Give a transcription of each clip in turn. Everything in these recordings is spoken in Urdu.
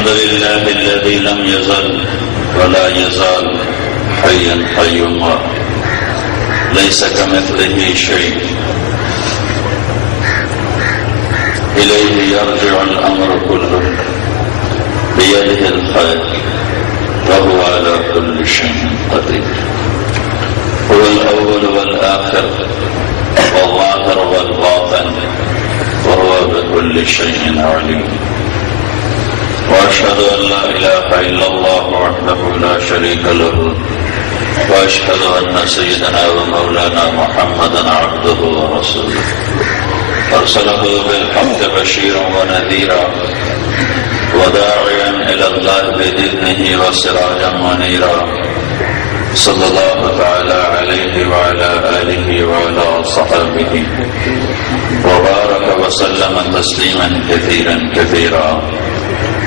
الحمد لله الذي لم يزل ولا يزال حيا قيوما ليس كمثله شيء إليه يرجع الأمر كله بيده الخير وهو على كل شيء قدير هو الأول والآخر والظاهر والباطن وهو بكل شيء عليم وأشهد أن لا إله إلا الله وحده لا شريك له وأشهد أن سيدنا ومولانا محمدا عبده ورسوله أرسله بالحق بشيرا ونذيرا وداعيا إلى الله بإذنه وسراجا منيرا صلى الله تعالى عليه وعلى آله وعلى صحابه وبارك وسلم تسليما كثيرا كثيرا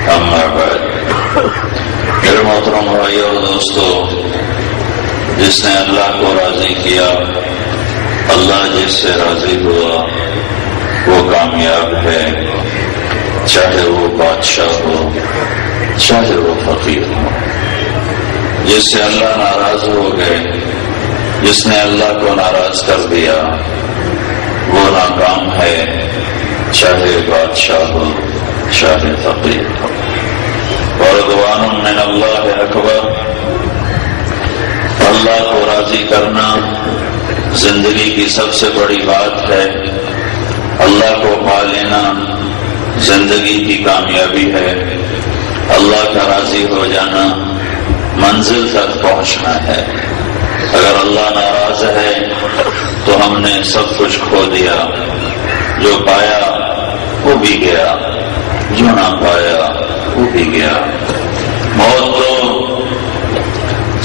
اما بعد. میرے محترم بھائیو اور دوستو، جس نے اللہ کو راضی کیا، اللہ جس سے راضی ہوا وہ کامیاب ہے، چاہے وہ بادشاہ ہو چاہے وہ فقیر ہو. جس سے اللہ ناراض ہو گئے، جس نے اللہ کو ناراض کر دیا وہ ناکام ہے، چاہے بادشاہ ہو چاہے فقیر ہو. ورضوان من اللہ اکبر. اللہ کو راضی کرنا زندگی کی سب سے بڑی بات ہے. اللہ کو پا لینا زندگی کی کامیابی ہے. اللہ کا راضی ہو جانا منزل تک پہنچنا ہے. اگر اللہ ناراض ہے تو ہم نے سب کچھ کھو دیا. جو پایا وہ بھی گیا، جو نہ پایا وہ بھی گیا. موت تو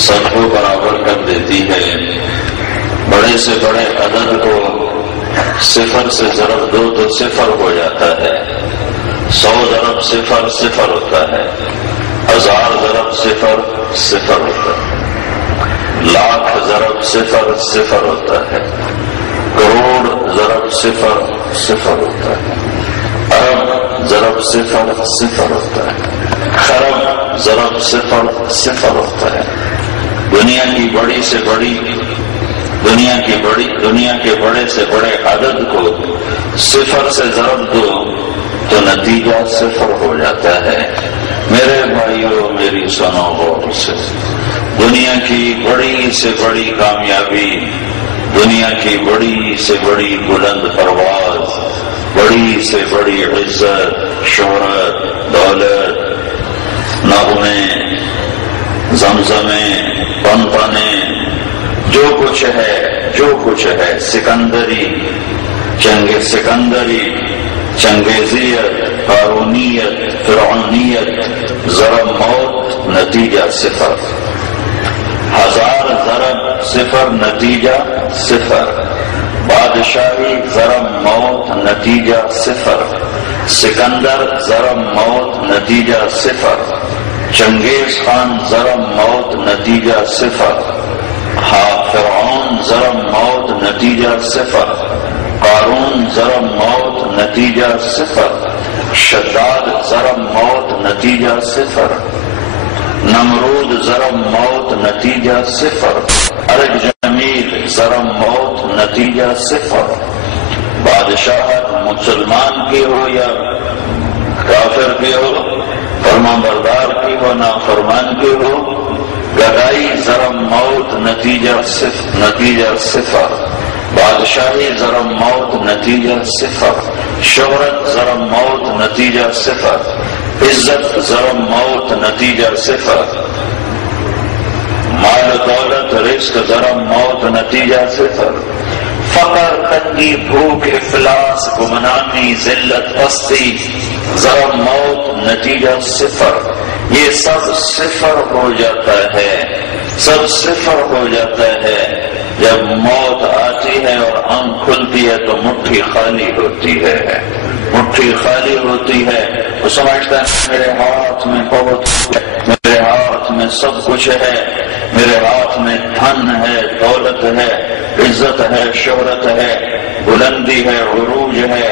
سب کو برابر کر دیتی ہے. بڑے سے بڑے عدد کو صفر سے ضرب دو تو صفر ہو جاتا ہے. 100 ضرب صفر صفر ہوتا ہے. 1000 ضرب صفر صفر ہوتا ہے. لاکھ ضرب صفر صفر ہوتا ہے. کروڑ ضرب صفر صفر ہوتا ہے. ارب ضرب صفر صفر ہوتا ہے. خرب ضرب صفر صفر ہوتا ہے. دنیا کے بڑے سے بڑے عدد کو صفر سے ضرب دو تو نتیجہ صفر ہو جاتا ہے. میرے بھائیوں میری سنو غور سے، دنیا کی بڑی سے بڑی کامیابی، دنیا کی بڑی سے بڑی بلند پرواز، بڑی سے بڑی عزت، شہرت، دولت، نغمے، زمزمے، پنپنے، جو کچھ ہے سکندری، چنگیزیت، قارونیت، فرعونیت، ضرب موت نتیجہ صفر. 1000 ضرب صفر نتیجہ صفر. بادشاہی ضرب موت نتیجہ صفر. سکندر ضرب موت نتیجہ صفر. چنگیز خان ضرب موت نتیجہ صفر. فرعون ضرب موت نتیجہ صفر. قارون ضرب موت نتیجہ صفر. شداد ضرب موت نتیجہ صفر. نمرود ضرب موت نتیجہ صفر. ارج جمیل ضرب موت نتیجہ صفر. بادشاہت مسلمان کی ہو یا کافر کی ہو، فرما بردار کی ہو نافرمان کی ہو، گدائی ضرب موت نتیجہ صفر. بادشاہی ضرب موت نتیجہ صفر. شہرت ضرب موت نتیجہ صفر. عزت ضرب موت نتیجہ صفر. مال دولت رزق ضرب موت نتیجہ صفر. فقر، تنگی، بھوک، افلاس، گمنامی، ذلت، پستی ضرب موت نتیجہ صفر. یہ سب صفر ہو جاتا ہے، سب صفر ہو جاتا ہے جب موت آتی ہے اور آنکھ کھلتی ہے تو مٹھی خالی ہوتی ہے. مٹھی خالی ہوتی ہے وہ سمجھتا ہے میرے ہاتھ میں بہت ہے، میرے ہاتھ میں سب کچھ ہے، میرے ہاتھ میں دھن ہے، دولت ہے، عزت ہے، شہرت ہے، بلندی ہے، عروج ہے،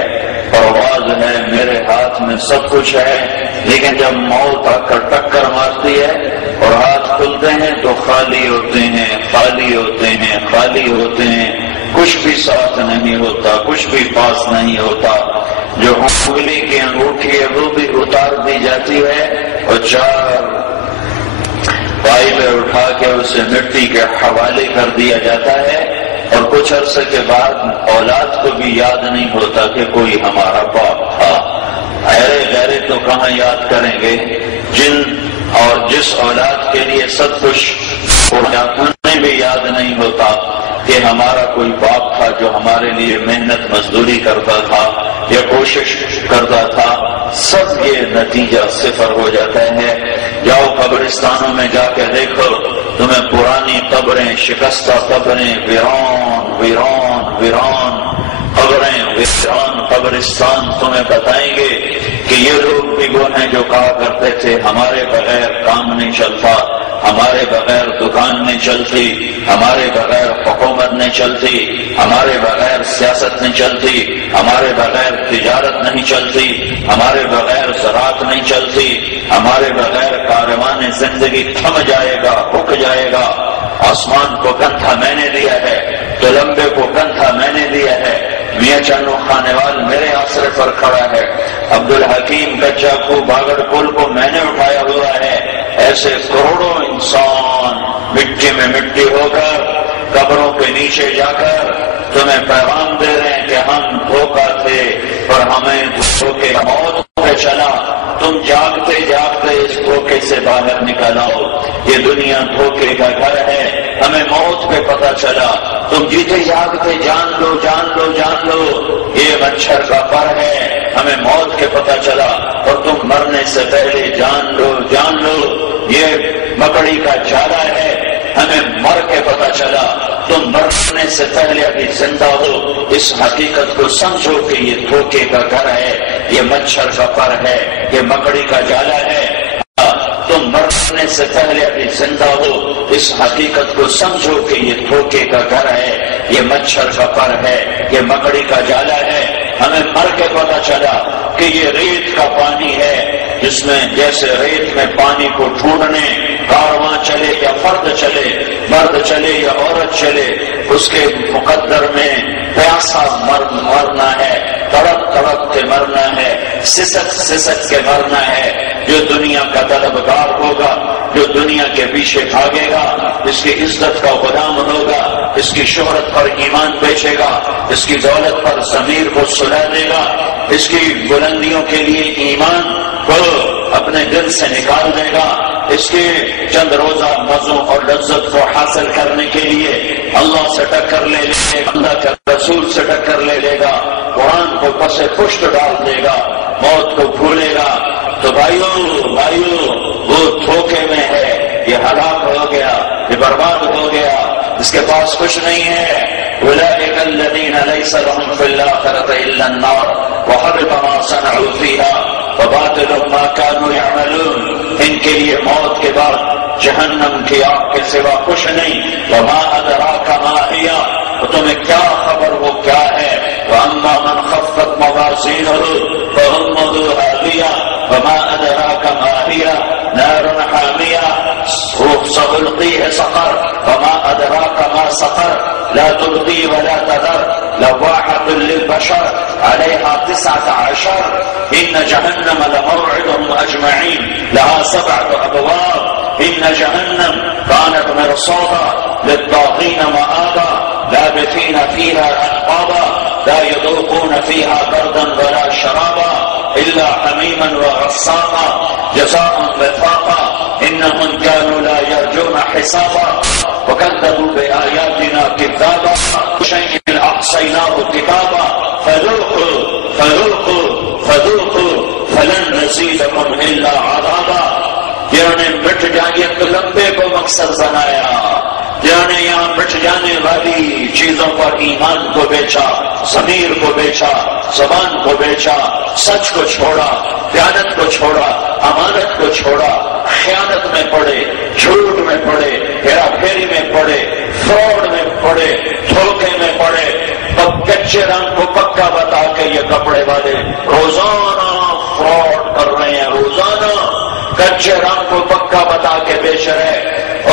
پرواز ہے، میرے ہاتھ میں سب کچھ ہے، لیکن جب موت آ کر ٹکر مارتی ہے اور ہاتھ کھلتے ہیں تو خالی ہوتے ہیں، خالی ہوتے ہیں، خالی ہوتے ہیں، کچھ بھی ساتھ نہیں ہوتا، کچھ بھی پاس نہیں ہوتا۔ جو انگلی کی انگوٹھی ہے وہ بھی اتار دی جاتی ہے اور 4 فائلیں اٹھا کے اسے مٹی کے حوالے کر دیا جاتا ہے، اور کچھ عرصے کے بعد اولاد کو بھی یاد نہیں ہوتا کہ کوئی ہمارا باپ تھا۔ ایرے غیرے تو کہاں یاد کریں گے جن اور جس اولاد کے لیے سب کچھ انہیں بھی یاد نہیں ہوتا کہ ہمارا کوئی باپ تھا جو ہمارے لیے محنت مزدوری کرتا تھا یا کوشش کرتا تھا۔ سب یہ نتیجہ صفر ہو جاتا ہے۔ جاؤ قبرستانوں میں جا کے دیکھو، تمہیں پرانی قبریں، شکستہ قبریں، ویران ویران ویران قبریں، ویران قبرستان تمہیں بتائیں گے کہ یہ لوگ بھی وہ ہیں جو کہا کرتے تھے ہمارے بغیر کام نہیں چلتا، ہمارے بغیر دکان نہیں چلتی، ہمارے بغیر حکومت نہیں چلتی، ہمارے بغیر سیاست نہیں چلتی، ہمارے بغیر تجارت نہیں چلتی، ہمارے بغیر زراعت نہیں چلتی، ہمارے بغیر کاروان زندگی تھم جائے گا، رک جائے گا۔ آسمان کو کندھا میں نے دیا ہے، تو لمبے کو کندھا میں نے دیا ہے۔ میاں چانو خانیوال میرے آسرے پر کھڑا ہے، عبدالحکیم کچا کو باگڑ پل کو میں نے اٹھایا ہوا ہے۔ ایسے کروڑوں انسان مٹی میں مٹی ہو کر قبروں کے نیچے جا کر تمہیں پیغام دے رہے ہیں کہ ہم دھوکہ تھے اور ہمیں دھوکے موت پہ چلا۔ تم جاگتے جاگتے اس دھوکے سے باہر نکل آؤ، یہ دنیا دھوکے کا گھر ہے، ہمیں موت پہ پتہ چلا۔ تم جیتے جاگتے جان لو جان لو جان لو، یہ مچھر کا پر ہے، ہمیں موت کے پتہ چلا۔ اور تم مرنے سے پہلے جان لو یہ مکڑی کا جالا ہے، ہمیں مر کے پتہ چلا۔ تم مرنے سے پہلے ابھی زندہ ہو، اس حقیقت کو سمجھو کہ یہ دھوکے کا گھر ہے، یہ مچھر کا پر ہے، یہ مکڑی کا جالا ہے۔ تم مرنے سے پہلے ابھی زندہ ہو، اس حقیقت کو سمجھو کہ یہ دھوکے کا گھر ہے، یہ مچھر کا پر ہے، یہ مکڑی کا جالا ہے۔ ہمیں مر کے پتہ چلا کہ یہ ریت کا پانی ہے، جس میں جیسے ریت میں پانی کو ڈھونڈنے کارواں چلے یا فرد چلے، مرد چلے یا عورت چلے، اس کے مقدر میں پیاسا مرنا ہے، تڑپ تڑپ کے مرنا ہے، سسک سسک کے مرنا ہے۔ جو دنیا کا طلبگار ہوگا، جو دنیا کے پیچھے بھاگے گا، اس کی عزت کا غلام ہوگا، اس کی شہرت پر ایمان بیچے گا، اس کی دولت پر ضمیر کو سلا دے گا، اس کی بلندیوں کے لیے ایمان کو اپنے دل سے نکال دے گا، اس کے چند روزہ مزوں اور لذت کو حاصل کرنے کے لیے اللہ سے ٹکر لے لے گا، اللہ کے رسول سے ٹکر لے لے گا، قرآن کو پس پشت ڈال دے گا، موت کو بھولے گا۔ تو بھائیو وہ دھوکے میں ہے، یہ ہلاک ہو گیا، یہ برباد ہو گیا، اس کے پاس کچھ نہیں ہے۔ اولئک الذین لیس لهم فی الآخرۃ الا النار وحبط ما صنعوا فیہا وباطل ما كانوا يعملون۔ ان کے لیے موت کے بعد جہنم کی آگ کے سوا کچھ نہیں۔ وما ادراک ما ہی، تمہیں کیا خبر وہ کیا ہے۔ واما من خفت موازینہ فامہ ہاویہ وما ادراک ما ہی نار حامیہ سألقیہ سقر وما ادراک ما سقر لا تبقی ولا تذر لواحة للبشر عليها 19 إن جهنم لموعدهم أجمعين لها 7 أبواب إن جهنم كانت مرصادا للطاغين مآبا لابثين فيها أحقابا لا يذوقون فيها بردا ولا شرابا إلا حميما وغساقا جزاء وفاقا إنهم كانوا لا يرجون حسابا وكذبوا بآياتنا كذابا شيء أحصيناه كتابا فذوقوا فلن نزيدكم إلا عذابا۔ جنہوں نے مٹ جائے تو لمبے کو مقصد بنایا، جنہوں نے یہاں مٹ جانے والی چیزوں پر ایمان کو بیچا، ضمیر کو بیچا، زبان کو بیچا، سچ کو چھوڑا، دیانت کو چھوڑا، امانت کو چھوڑا، خیانت میں پڑے، جھوٹ میں پڑے، ہیرا پھیری میں پڑے، فراڈ میں پڑے، دھوکے میں پڑے، کچے رنگ کو پکا بتا کے یہ کپڑے والے روزانہ فراڈ کر رہے ہیں، روزانہ کچے رنگ کو پکا بتا کے بیچ رہے،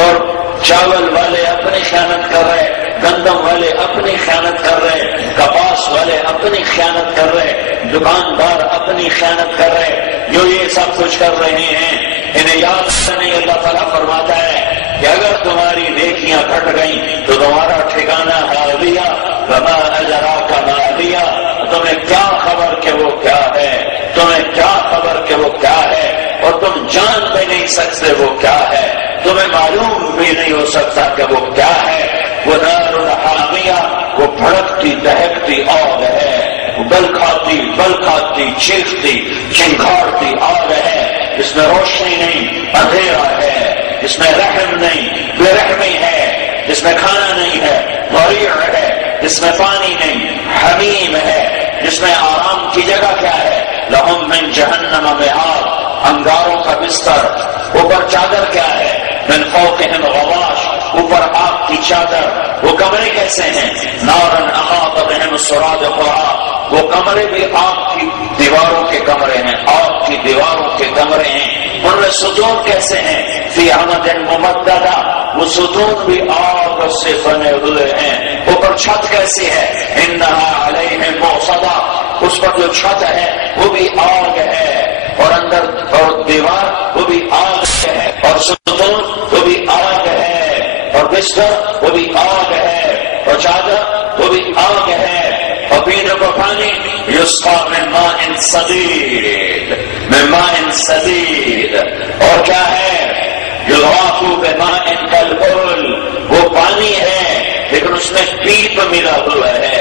اور چاول والے اپنی خیانت کر رہے، گندم والے اپنی خیانت کر رہے، کپاس والے اپنی خیانت کر رہے، دکاندار اپنی خیانت کر رہے، جو یہ سب کچھ کر رہے ہیں انہیں یاد نہیں۔ اللہ تعالیٰ فرماتا ہے کہ اگر تمہاری نیکیاں کٹ گئیں تو تمہارا ٹھکانہ حاویہ وما ادراک ما حاویہ، تمہیں کیا خبر کہ وہ کیا ہے، تمہیں کیا خبر کہ وہ کیا ہے، اور تم جان بھی نہیں سکتے وہ کیا ہے، تمہیں معلوم بھی نہیں ہو سکتا کہ وہ کیا ہے۔ وہ نار الحامیہ، وہ بھڑکتی دہکتی آگ ہے، بل کھاتی چیختی چنگھاڑتی آگ ہے، جس میں روشنی نہیں اندھیرا ہے، جس میں رحم نہیں بے رحمی ہے، جس میں کھانا نہیں ہے ضریع ہے، جس میں پانی نہیں حمیم ہے، جس میں آرام کی جگہ کیا ہے، لہم من جہنم مہاد، انگاروں کا بستر، اوپر چادر کیا ہے، من فوقہم غواش، اوپر آگ کی چادر۔ وہ کمرے کیسے ہیں، نارن احاط بہم سرادقها، وہ کمرے بھی آگ کی دیواروں کے کمرے ہیں، آگ کی دیواروں کے کمرے ہیں۔ ان میں ستون کیسے ہیں، فی عمد ممددہ، وہ ستون بھی آگ سے بنے ہوئے ہیں۔ اوپر چھت کیسی ہے، انہا علیہم موصدہ، اس پر جو چھت ہے وہ بھی آگ ہے، اور اندر اور دیوار وہ بھی آگ ہے، اور ستون وہ بھی آگ ہے، اور بستر وہ بھی آگ ہے، اور چادر وہ بھی آگ ہے، اور پینے کو پانی یسقا من ماء صدید، من ماء صدید، اور کیا ہے، یضاف بماء کالکحل، وہ پانی ہے لیکن اس میں پیپ ملا ہوا ہے،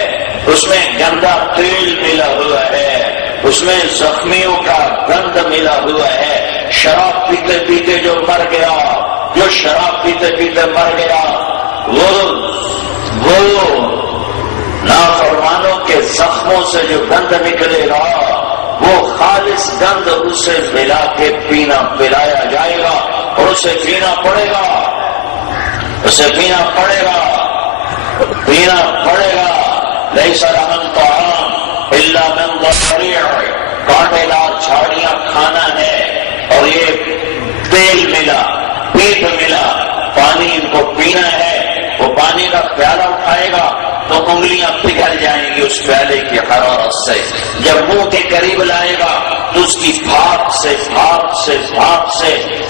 اس میں گندا تیل ملا ہوا ہے، اس میں زخمیوں کا گند ملا ہوا ہے۔ شراب پیتے پیتے جو مر گیا، جو شراب پیتے پیتے مر گیا، وہ نافرمانوں کے زخموں سے جو گند نکلے گا وہ خالص گند اسے ملا کے پلایا جائے گا، اور اسے پینا پڑے گا، اسے پینا پڑے گا، پینا پڑے گا۔ لیس لہم طعام الا من ضریع، کانٹے دار جھاڑیاں کھانا ہے، اور یہ تیل ملا، پیپ ملا، پانی ان کو پینا ہے۔ وہ پانی کا پیالہ اٹھائے گا تو انگلیاں پگھل جائیں گی اس پیالے کی حرارت سے، جب منہ کے قریب لائے گا تو اس کی بھاپ سے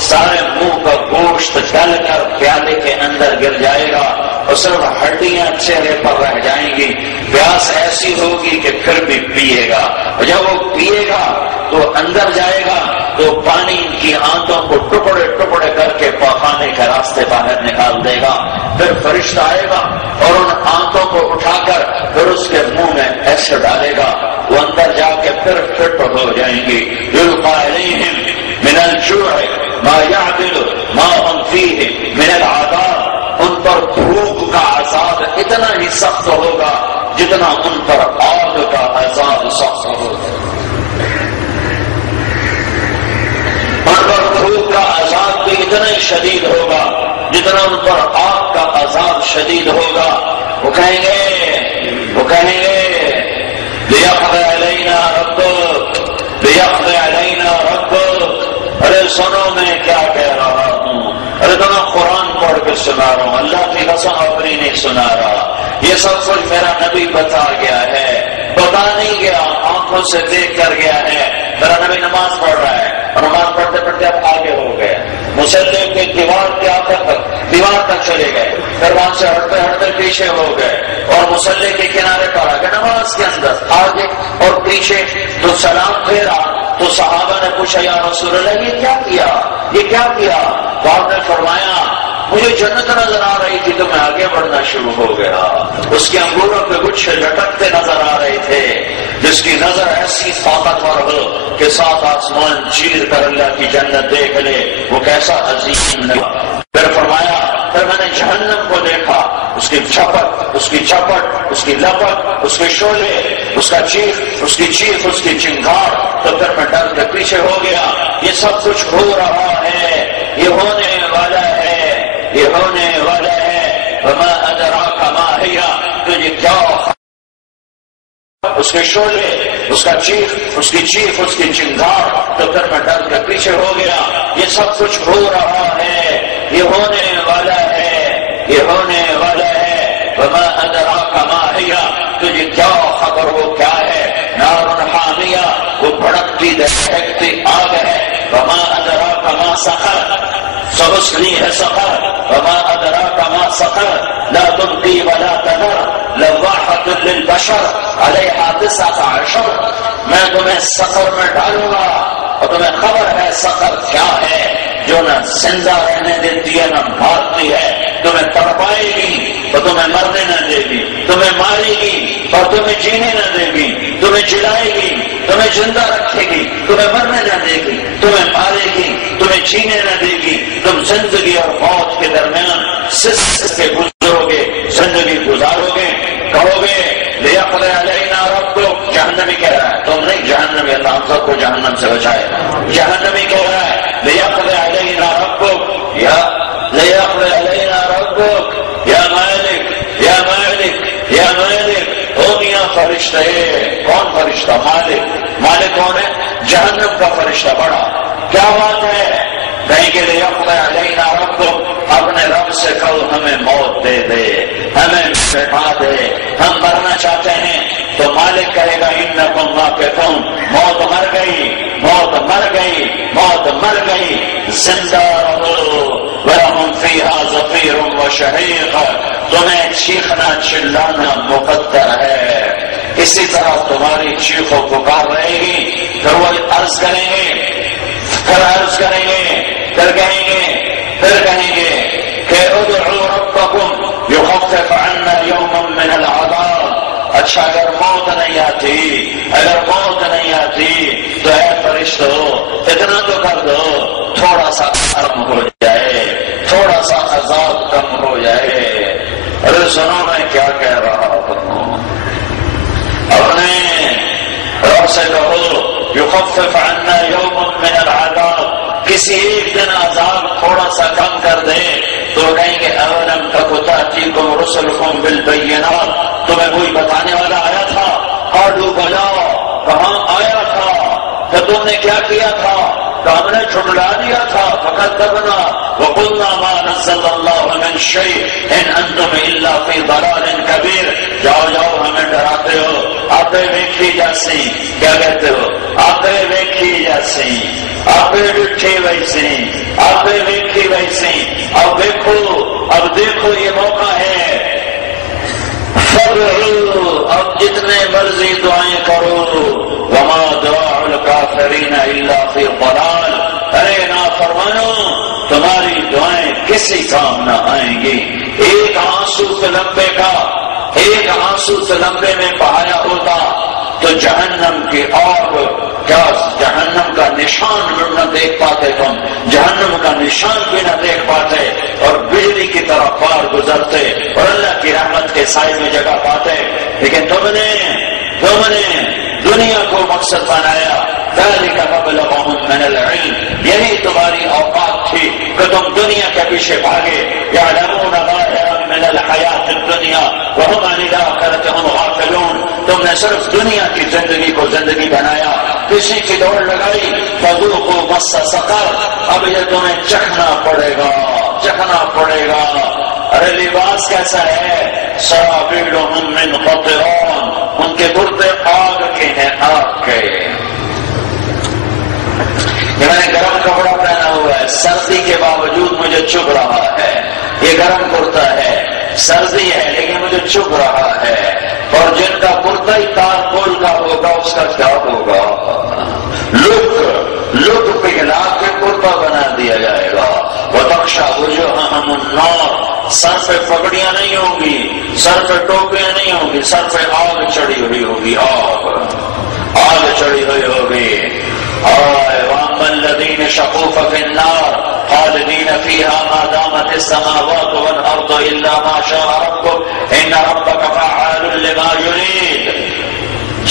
سارے منہ کا گوشت گل کر پیالے کے اندر گر جائے گا، اور صرف ہڈیاں چہرے پر رہ جائیں گی۔ پیاس ایسی ہوگی کہ پھر بھی پیے گا، اور جب وہ پیے گا تو اندر جائے گا تو پانی کی آنتوں کو ٹکڑے ٹکڑے کر کے پاخانے کے راستے باہر نکال دے گا۔ پھر فرشتہ آئے گا اور ان آنتوں کو اٹھا کر پھر اس کے منہ میں ایسے ڈالے گا، وہ اندر جا کے پھر فٹ ہو جائیں گی۔ یلقى علیہم من الجوع ما يعدل ما هم فيه من العذاب، ان پر بھوک کا عذاب اتنا ہی سخت ہوگا جتنا ان پر آگ کا عذاب سخت ہوگا۔ ان پر بھوک کا عذاب بھی اتنا ہی شدید ہوگا جتنا ان پر آگ کا عذاب شدید ہوگا۔ وہ کہیں گے لیقضی علینا ربک، لیقضی علینا ربک، ارے سنو میں کیا کہہ رہا ہوں، ارے تو میں قرآن پڑھ کے سنا رہا ہوں، اللہ کی قسم اپنی نہیں سنا رہا، یہ سب کچھ میرا نبی بتا گیا ہے، بتا نہیں گیا، آنکھوں سے دیکھ کر گیا ہے۔ میرا نبی نماز پڑھ رہا ہے، اور نماز پڑھتے پڑھتے اب آگے ہو گئے، مصلی کے دیوار تک چلے گئے، پھر وہاں سے ہٹتے ہٹتے پیچھے ہو گئے، اور مصلی کے کنارے پر آ گئے، نماز کے اندر آگے اور پیچھے۔ تو سلام پھیرا تو صحابہ نے پوچھا یا رسول اللہ یہ کیا کیا، یہ کیا کیا؟ تو آپ نے فرمایا مجھے جنت نظر آ رہی تھی تو میں آگے بڑھنا شروع ہو گیا، اس کے انگوروں پہ گچھے لٹکتے نظر آ رہے تھے، جس کی نظر ایسی طاقتور ہو کہ سات آسمان چیر کر اللہ کی جنت دیکھ لے، وہ کیسا عظیم ہے۔ پھر فرمایا پھر میں نے جہنم کو دیکھا، اس کی چھپٹ، اس کی چپٹ، اس کی لپٹ، اس کے شعلے، اس کا چیخ، اس کی چیخ، اس کی چنگھاڑ، تو پھر میں ڈر کے پیچھے ہو گیا۔ یہ سب کچھ ہو رہا ہے، یہ ہونے والا ہے، یہ ہونے والا ہے۔ وما ادراک ما ہی، تجھے کیا اس کے شعلے، اس کا چیخ، اس کی چیخ، اس کی چنگار، تو پھر میں ڈر کے پیچھے ہو گیا۔ یہ سب کچھ ہو رہا ہے، یہ ہونے والا ہے، یہ ہونے والا ہے۔ وما ادراک ما ہی، تجھے کیا خبر وہ کیا ہے؟ نار حامیہ، وہ بھڑکتی دہکتی آگ ہے۔ وما ادراک ما سقر، سہسلی ہے سقر۔ وما ادراک ما سقر، لا تبقی ولا تذر، لواحۃ للبشر علیہا 19۔ میں تمہیں سقر میں ڈالوں گا، اور تمہیں خبر ہے سقر کیا ہے، جو نہ زندہ رہنے دیتی ہے نہ مارتی ہے۔ تمہیں تڑپائے گی اور تمہیں مرنے نہ دے گی، تمہیں مارے گی اور تمہیں جینے نہ دے گی، تمہیں جلائے گی، تمہیں زندہ رکھے گی، تمہیں مرنے نہ دے گی، تمہیں مارے گی، تمہیں جینے نہ دے گی۔ تم زندگی اور موت کے درمیان سست کے گزرو گے، زندگی گزارو گے، کہو گے لیقضی علینا ربک۔ جہنمی کہہ رہا ہے، تم نہیں، جہنمی، اللہ ہم سب کو جہنم سے بچائے۔ جہنمی کہہ رہا ہے لیقضی علینا ربک، یا لیقضی علینا ربک، یا مالک یا مالک یا مالک۔ او میاں فرشتے، کون فرشتہ؟ مالک۔ مالک کون ہے؟ جہنم کا فرشتہ بڑا۔ کیا بات ہے؟ کہیں کہ لیقضی علینا ربک، اپنے رب سے کہو ہمیں موت دے دے، ہمیں بٹھا دے، ہم مرنا چاہتے ہیں۔ تو مالک کہے گا انکم ماکثون، موت مر گئی، موت مر گئی، موت مر گئی، زندہ رہو۔ وَلَهُمْ فِيهَا زَفِيرٌ وَشَهِيقٌ، تمہیں چیخنا چلانا مقدر ہے۔ اسی طرح تمہاری چیخ و پکار رہے گی، پھر وہ عرض کریں گے، پھر عرض کریں گے، پھر کہیں گے، پھر کہیں گے کہ ادعوا ربکم یخفف عنا یوما من العذاب۔ اچھا اگر موت نہیں آتی، اگر موت نہیں آتی تو اے فرشتو اتنا تو کر دو، تھوڑا سا کم ہو جائے، تھوڑا سا عذاب کم ہو جائے۔ ارے سنو میں کیا کہہ رہا ہوں، اپنے رب سے کہو یخفف عنا یوما من العذاب، کسی ایک دن عذاب تھوڑا سا کم کر دے۔ تو کہیں گے اولم تک تأتیکم رسلکم بالبینات، تمہیں کوئی بتانے والا آیا تھا؟ قالوا بلا، کہاں آیا تھا؟ تو تم نے کیا کیا تھا؟ تو ہم نے چھٹلا دیا تھا، فکذبنا وقلنا ما نزل اللہ من شیء ان انتم الا فی ضلال کبیر۔ جاؤ جاؤ ہمیں ڈراتے ہو، آپ ویکھی جاسی، کیا کہتے ہو؟ آپ ویکھی جاسی، آپ ڈٹھی ویسی، آپ ویکھی ویسی۔ اب دیکھو، اب دیکھو یہ موقع ہے، فادعوا، اب جتنے مرضی دعائیں کرو، وما دعاء الکافرین الا فی ضلال۔ ارے نافرمانو، تمہاری دعائیں کسی کام نہ آئیں گی۔ ایک آنسو تلمبے کا، ایک آنسو تلمبے میں بہایا ہوتا تو جہنم کی آگ، کیا جہنم کا نشان بھی نہ دیکھ پاتے تم، جہنم کا نشان بھی نہ دیکھ پاتے، اور بجلی کی طرح پار گزرتے اور اللہ کی رحمت کے سائے میں جگہ پاتے۔ لیکن تم نے دنیا کو مقصد بنایا، ذلک مبلغهم من العلم، یہی تمہاری اوقات تھی کہ تم دنیا کے پیچھے بھاگے۔ یعلمون ظاہرا من الحیات الدنیا وهم عن الآخرۃ هم غافلون، تم نے صرف دنیا کی زندگی کو زندگی بنایا، کسی کی دوڑ لگائی، فذوقوا مس سقر، اب یہ تمہیں چکھنا پڑے گا، چکھنا پڑے گا۔ ارے لباس کیسا ہے؟ سرابیلهم من قطران، ان کے کرتے آگ کے ہیں، آگ کے۔ یہ میں نے گرم کپڑا پہنا ہوا ہے، سردی کے باوجود مجھے چبھ رہا ہے، یہ گرم کرتا ہے، سردی ہے لیکن مجھے چبھ رہا ہے۔ اور جن کا کرتا ہی تارپول کا ہوگا اس کا کیا ہوگا؟ لک پگھلا کے کرتا بنا دیا جائے گا۔ وتخشى وجوههم النار، سر پہ پگڑیاں نہیں ہوں گی، سر پہ ٹوپیاں نہیں ہوں گی، سر پہ آگ چڑھی ہوئی ہوگی، آگ چڑھی ہوئی ہوگی۔ وَأَمَّا الَّذِينَ شَقُوا فَفِي النَّارِ خَالِدِينَ فِيهَا مَا دَامَتِ السَّمَاوَاتُ وَالْأَرْضُ إِلَّا مَا شَاءَ رَبُّكَ إِنَّ رَبَّكَ فَعَّالٌ لِمَا يُرِيدُ۔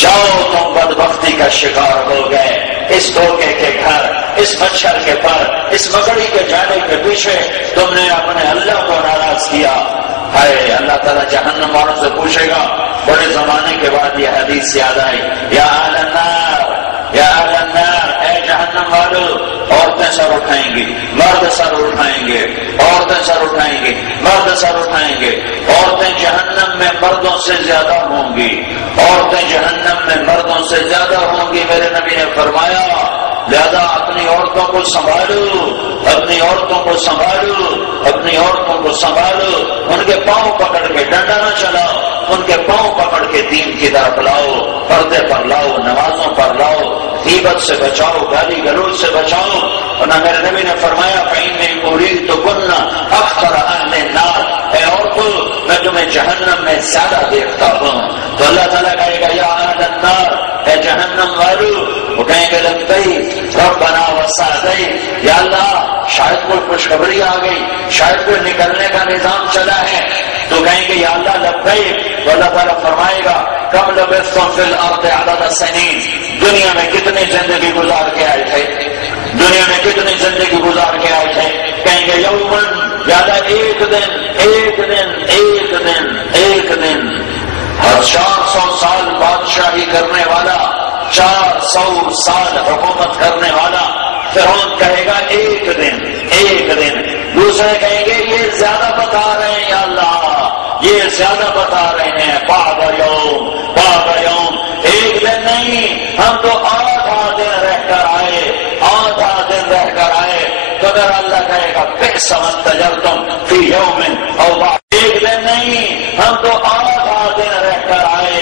جاؤ تم بدبختی کا شکار ہو گئے، اس دھوکے کے گھر، اس مچھر کے پر، اس مکڑی کے جانے کے پیچھے تم نے اپنے اللہ کو ناراض کیا۔ ہے اللہ تعالیٰ جہنم والوں سے پوچھے گا بڑے زمانے کے بعد یہ حدیث یاد آئی، یا اہل النار، یا اہل النار، اے جہنم والو، عورتیں سر اٹھائیں گی، مرد سر اٹھائیں گے، عورتیں سر اٹھائیں گی، مرد سر اٹھائیں گے، عورتیں جہنم میں مردوں سے زیادہ ہوں گی، عورتیں جہنم میں مردوں سے زیادہ ہوں گی، میرے نبی نے فرمایا لہذا اپنی عورتوں کو سنبھالو، اپنی عورتوں کو سنبھالو، اپنی عورتوں کو سنبھالو، ان کے پاؤں پکڑ کے ڈنڈا نہ چلاؤ، ان کے پاؤں پکڑ کے دین کی طرف لاؤ، پردے پر لاؤ، نمازوں پر لاؤ، غیبت سے بچاؤ، گالی گلوچ سے بچاؤ، ورنہ میرے نبی نے فرمایا فإني أريد كن أكثر أهل النار، اے عورتوں میں تمہیں جہنم میں زیادہ دیکھتا ہوں۔ تو اللہ تعالیٰ کہے گا یا اہل النار، اے جہنم والو، وہ کہیں گے لبیک ربنا وسعدیک، یا اللہ شاید کوئی خوشخبری آ گئی، شاید کوئی نکلنے کا نظام چلا ہے، تو کہیں گے یا اللہ لبیک، تو اللہ تعالیٰ فرمائے گا کم لبثتم فی الارض عدد السنین، دنیا میں کتنی زندگی گزار کے آئے تھے، دنیا میں کتنی زندگی گزار کے آئے تھے، کہیں گے یومن، یا اللہ ایک دن، ایک دن، ایک دن، ایک دن، ہر 400 سال بادشاہی کرنے والا، 400 سال حکومت کرنے والا فرعون کہے گا ایک دن، ایک دن، دوسرے کہیں گے یہ زیادہ بتا رہے ہیں یا اللہ، یہ زیادہ بتا رہے ہیں، بعد یوم، بعد یوم، ایک دن نہیں، ہم تو آدھا دن رہ کر آئے، آدھا دن رہ کر آئے، تو اگر اللہ کہے گا بئس ما استجرتم فی یوم او بعد، ایک دن نہیں، ہم تو آدھا دن رہ کر آئے،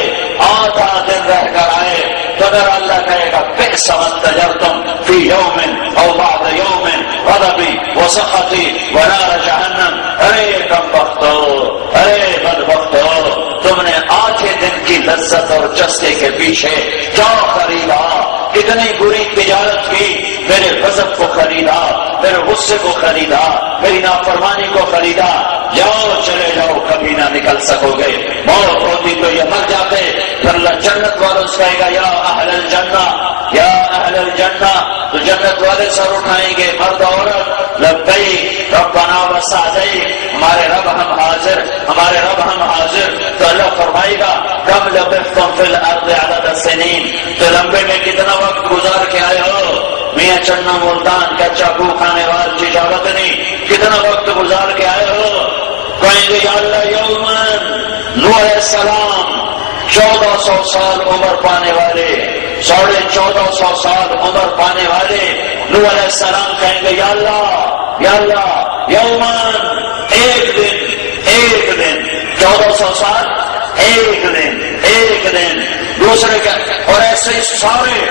آدھا دن رہ کر آئے، تو اگر اللہ کہے گا بئس ما استجرتم فی یوم او بعد یوم غضبی وسخطی ونار جہنم، ارے کم بختو، ارے بدبختو، تم نے آدھے دن کی لذت اور چسکے کے پیچھے کیا خریدا، کتنی بری تجارت کی، میرے غضب کو خریدا، میرے غصے کو خریدا، میری نافرمانی کو خریدا، جاؤ چلے جاؤ، کبھی نہ نکل سکو گے، موت ہوتی تو یہ مر جاتے، پھر اللہ جنت والوں سے کہے گا یا اہل الجنہ، یا اہل الجنہ، تو جنت والے سر اٹھائیں گے، مرد عورت، لبیک ربنا وسعدیک، ہمارے رب ہم حاضر، ہمارے رب ہم حاضر، تو اللہ فرمائے گا کم لبثتم فی الارض عدد السنین، تو لمبے میں کتنا وقت گزار کے آئے ہو، میاں چنا ملتان کا چاقو کھانے والی اجازت نہیں، کتنا وقت گزار کے آئے ہو، کہیں گے یا اللہ یومن، نوح علیہ السلام 1400 سال عمر پانے والے، 1450 سال عمر پانے والے نوح علیہ السلام کہیں گے یا اللہ یومن، ایک دن، ایک دن، 1400 سال، ایک دن، ایک دن، دوسرے کا، اور ایسے ہی سارے،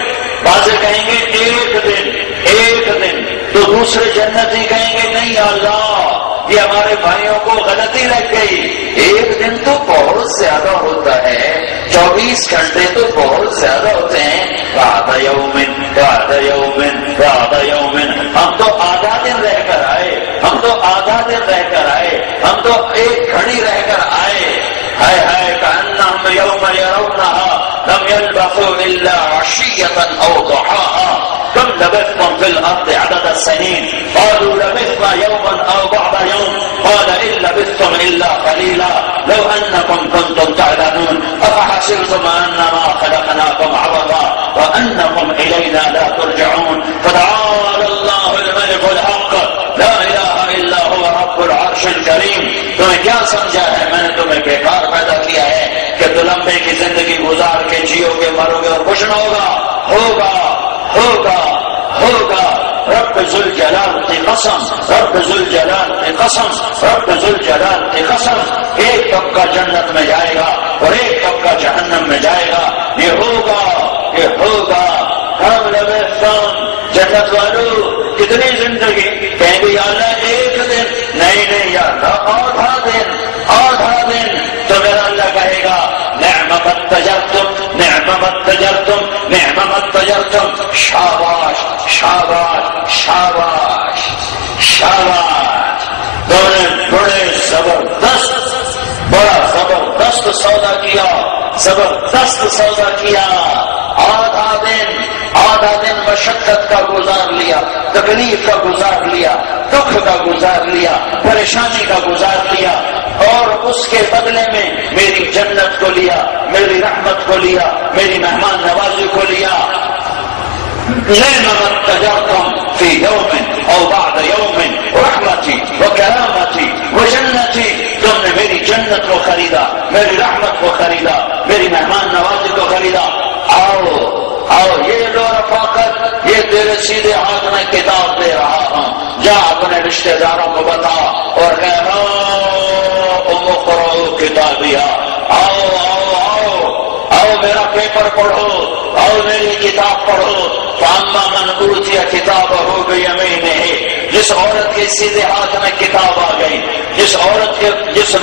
بعض کہیں گے ایک دن، ایک دن، تو دوسرے جنتی کہیں گے نہیں یا اللہ یہ ہمارے بھائیوں کو غلطی لگ گئی، ایک دن تو بہت زیادہ ہوتا ہے، 24 گھنٹے تو بہت زیادہ ہوتے ہیں، بعد یومن، بعد یومن، بعد یومن، ہم تو آدھا دن رہ کر آئے، ہم تو آدھا دن رہ کر آئے، ہم تو ایک گھڑی رہ کر آئے، ہائے ہائے کأنہم یوم یرونہا لم یلبثوا الا عشیۃ او ضحاہا کم لبثتم فی الارض عدد السنین قالوا لبثنا یوما او بعض یوم قال ان لبثتم الا قلیلا لو انکم کنتم تعلمون افحسبتم انما خلقناکم عبثا وانکم الینا لا ترجعون فتعالى اللہ الملک الحق لا الہ الا هو رب العرش الکریم، تمہیں کیا سمجھا ہے میں نے تمہیں بیکار پیدا کیا ہے کہ تو لمبے کی زندگی گزار کے جیو گے مرو گے اور کچھ نہ ہوگا، ہوگا، ہوگا، ہوگا، رب ذوالجلال کی قسم، رب ذوالجلال کی قسم، رب ذوالجلال کی قسم، ایک طبقہ جنت میں جائے گا اور ایک طبقہ جہنم میں جائے گا، یہ ہوگا، یہ ہوگا، ہم لبثتم، جنت والو کتنی زندگی، کہیں گے یا اللہ ایک دن، نہیں یا اللہ آدھا دن، آدھا دن، تو میرا اللہ کہے گا نعم ما اتجرتم، نعم ما اتجرتم، نعم ما اتجرتم، شاباش، شاباش، شاباش، شاباش، بڑے زبردست، بڑا زبردست سودا کیا، زبردست سودا کیا، آدھا دن مشقت کا گزار لیا، تکلیف کا گزار لیا، دکھ کا گزار لیا، پریشانی کا گزار لیا، اور اس کے بدلے میں میری جنت کو لیا، میری رحمت کو لیا، میری مہمان نوازی کو لیا. لَمَا اتَّجَرْتُمْ فِي يَوْمٍ أَوْ بَعْدَ يَوْمٍ رَحْمَتِي وَكَرَامَتِي وَجَنَّتِي. تم نے میری جنت کو خریدا، میری رحمت کو خریدا، میری مہمان نوازی کو خریدا. آؤ یہ لو رفاقت، یہ تیرے سیدھے ہاتھ میں کتاب دے رہا ہوں، جا اپنے رشتہ داروں کو بتا اور کہو اقرؤوا کتابیا، آؤ میرا پیپر پڑھو، آؤ میری کتاب پڑھو. فاما من اوتی کتابہ بیمینہ، جس عورت کے سیدھے ہاتھ میں کتاب آ گئی، جس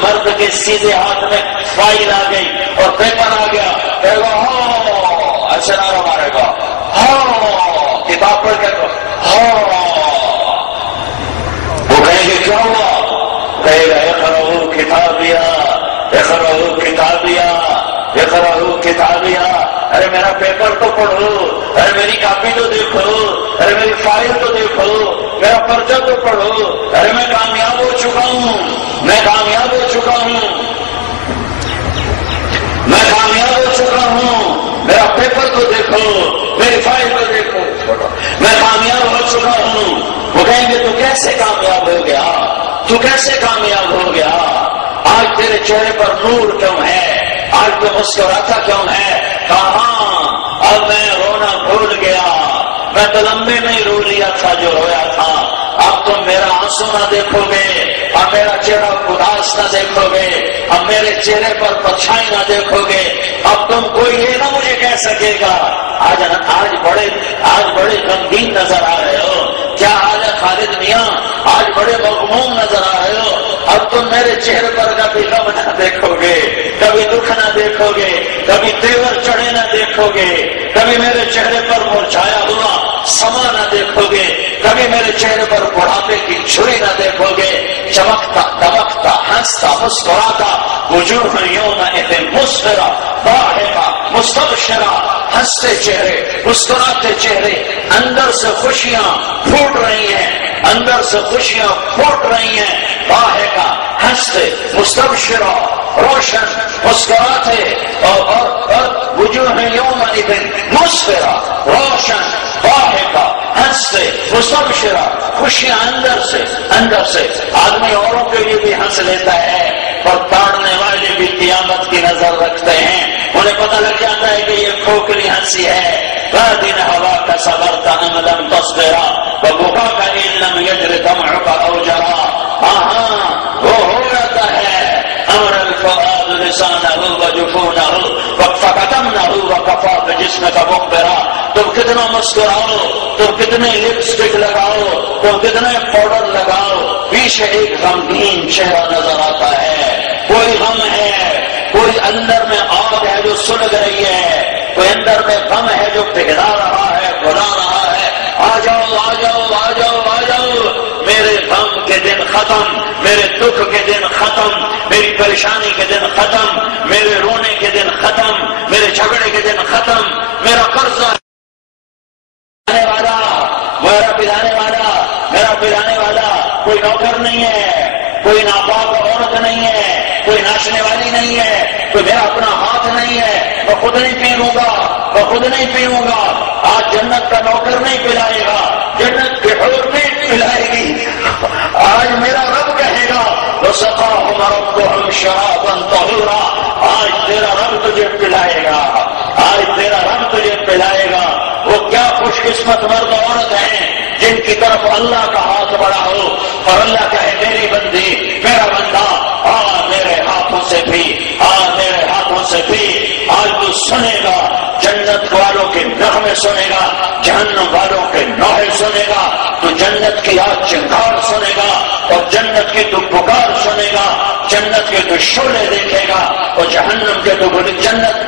مرد کے سیدھے ہاتھ میں فائل آ گئی اور پیپر آ گیا، کہے گا ہاں، ایسے نعرہ مارے گا، ہاں کتاب پڑھ کے ہاں. وہ کہیں گے کیا ہوا؟ کہے گا اقرؤوا کتابیا، اقرؤوا کتابیا، اقرؤوا کتابیا. ارے میرا پیپر تو پڑھو، ارے میری کاپی تو دیکھو، ارے میری فائل تو دیکھو، میرا پرچہ تو پڑھو. ارے میں کامیاب ہو چکا ہوں، میں کامیاب ہو چکا ہوں، میں کامیاب ہو چکا ہوں، میرا پیپر تو دیکھو، میری فائل تو دیکھو، میں کامیاب ہو چکا ہوں. وہ کہیں گے تو کیسے کامیاب ہو گیا؟ تو کیسے کامیاب ہو گیا؟ آج تیرے چہرے پر نور کیوں ہے؟ آج تو مسکراتا کیوں ہے؟ کہاں اب میں رونا بھول گیا، میں تو لمبے میں ہی رو لیا تھا جو رویا تھا. اب تم میرا آنسو نہ دیکھو گے، اب میرا چہرہ اداس نہ دیکھو گے، اب میرے چہرے پر پرچھائی نہ دیکھو گے. اب تم کوئی یہ نہ مجھے کہہ سکے گا آج بڑے غمگین نظر آ رہے ہو. کیا حال ہے خالد میاں؟ آج بڑے مغموم نظر آ رہے ہو. اب تم میرے چہرے پر کبھی غم نہ دیکھو گے، کبھی دکھ نہ دیکھو گے، کبھی تیور چڑھے نہ دیکھو گے، کبھی میرے چہرے پر مرجھایا ہوا سما نہ دیکھو گے، کبھی میرے چہرے پر بڑھاپے کی چھری نہ دیکھو گے. چمکتا دمکتا ہنستا مسکراتا وجوہ یومئذ مسفرہ ضاحکہ مستبشرہ، ہنستے چہرے، مسکراتے چہرے، اندر سے خوشیاں پھوٹ رہی ہیں، اندر سے خوشیاں پھوٹ رہی ہیں. ضاحکہ ہنستے، مستبشرہ روشن مسکراتے، اور وجوہ یومئذ مسفرہ روشن ضاحکہ ہنستے مستبشرہ، خوشیاں اندر سے. آدمی اوروں کے لیے بھی ہنس لیتا ہے، اور تاڑنے والے بھی قیامت کی نظر رکھتے ہیں. انہیں پتہ لگ جاتا ہے کہ یہ کھوکھلی ہنسی ہے. دن ہوا کا صبرت ام لم تصبرا وبكاك ان لم يجر دمعك او جرا. ہاں وہ ہو جاتا ہے. امر الفؤاد لسانه وجفونه فكتمنه وكفى بجسمك مخبرا. تم کتنا مسکراؤ، تم کتنے لپسٹک لگاؤ، تم کتنے پاؤڈر لگاؤ، پیچھے ایک غمگین چہرہ نظر آتا ہے. کوئی غم ہے، کوئی اندر میں آگ ہے جو سلگ رہی ہے، کوئی اندر میں غم ہے جو پگھلا رہا ہے، بلا رہا ہے. آ جاؤ آ جاؤ آ جاؤ آ جاؤ، میرے غم کے دن ختم، میرے دکھ کے دن ختم، میری پریشانی کے دن ختم، میرے رونے کے دن ختم، میرے جھگڑے کے دن ختم. میرا قرضہ میرا پلانے والا کوئی نوکر نہیں ہے، کوئی ناپاک عورت نہیں ہے، کوئی ناچنے والی نہیں ہے، کوئی میرا اپنا ہاتھ نہیں ہے. میں خود نہیں پیوں گا، میں خود نہیں پیوں گا. آج جنت کا نوکر نہیں پلائے گا، جنت کی حور نہیں پلائے گی. آج میرا رب کہے گا وسقاهم ربهم شرابا طهورا. آج تیرا رب تجھے پلائے گا، آج تیرا رب تجھے پلائے گا. وہ کیا خوش قسمت مرد عورت ہیں جن کی طرف اللہ کا ہاتھ بڑا ہو اور اللہ کہے میری بندی، میرا بندہ آ میرے ہاتھوں سے پی، آ میرے ہاتھوں سے پی. آج تو سنے گا جنت والوں کے نغمے سنے گا، جہنم والوں کے نوحے سنے گا. تو جنت کی آج چنگار سنے گا اور جنت کی تو پکار سنے گا، جنت کے تو شعلے دیکھے گا اور جہنم کے تو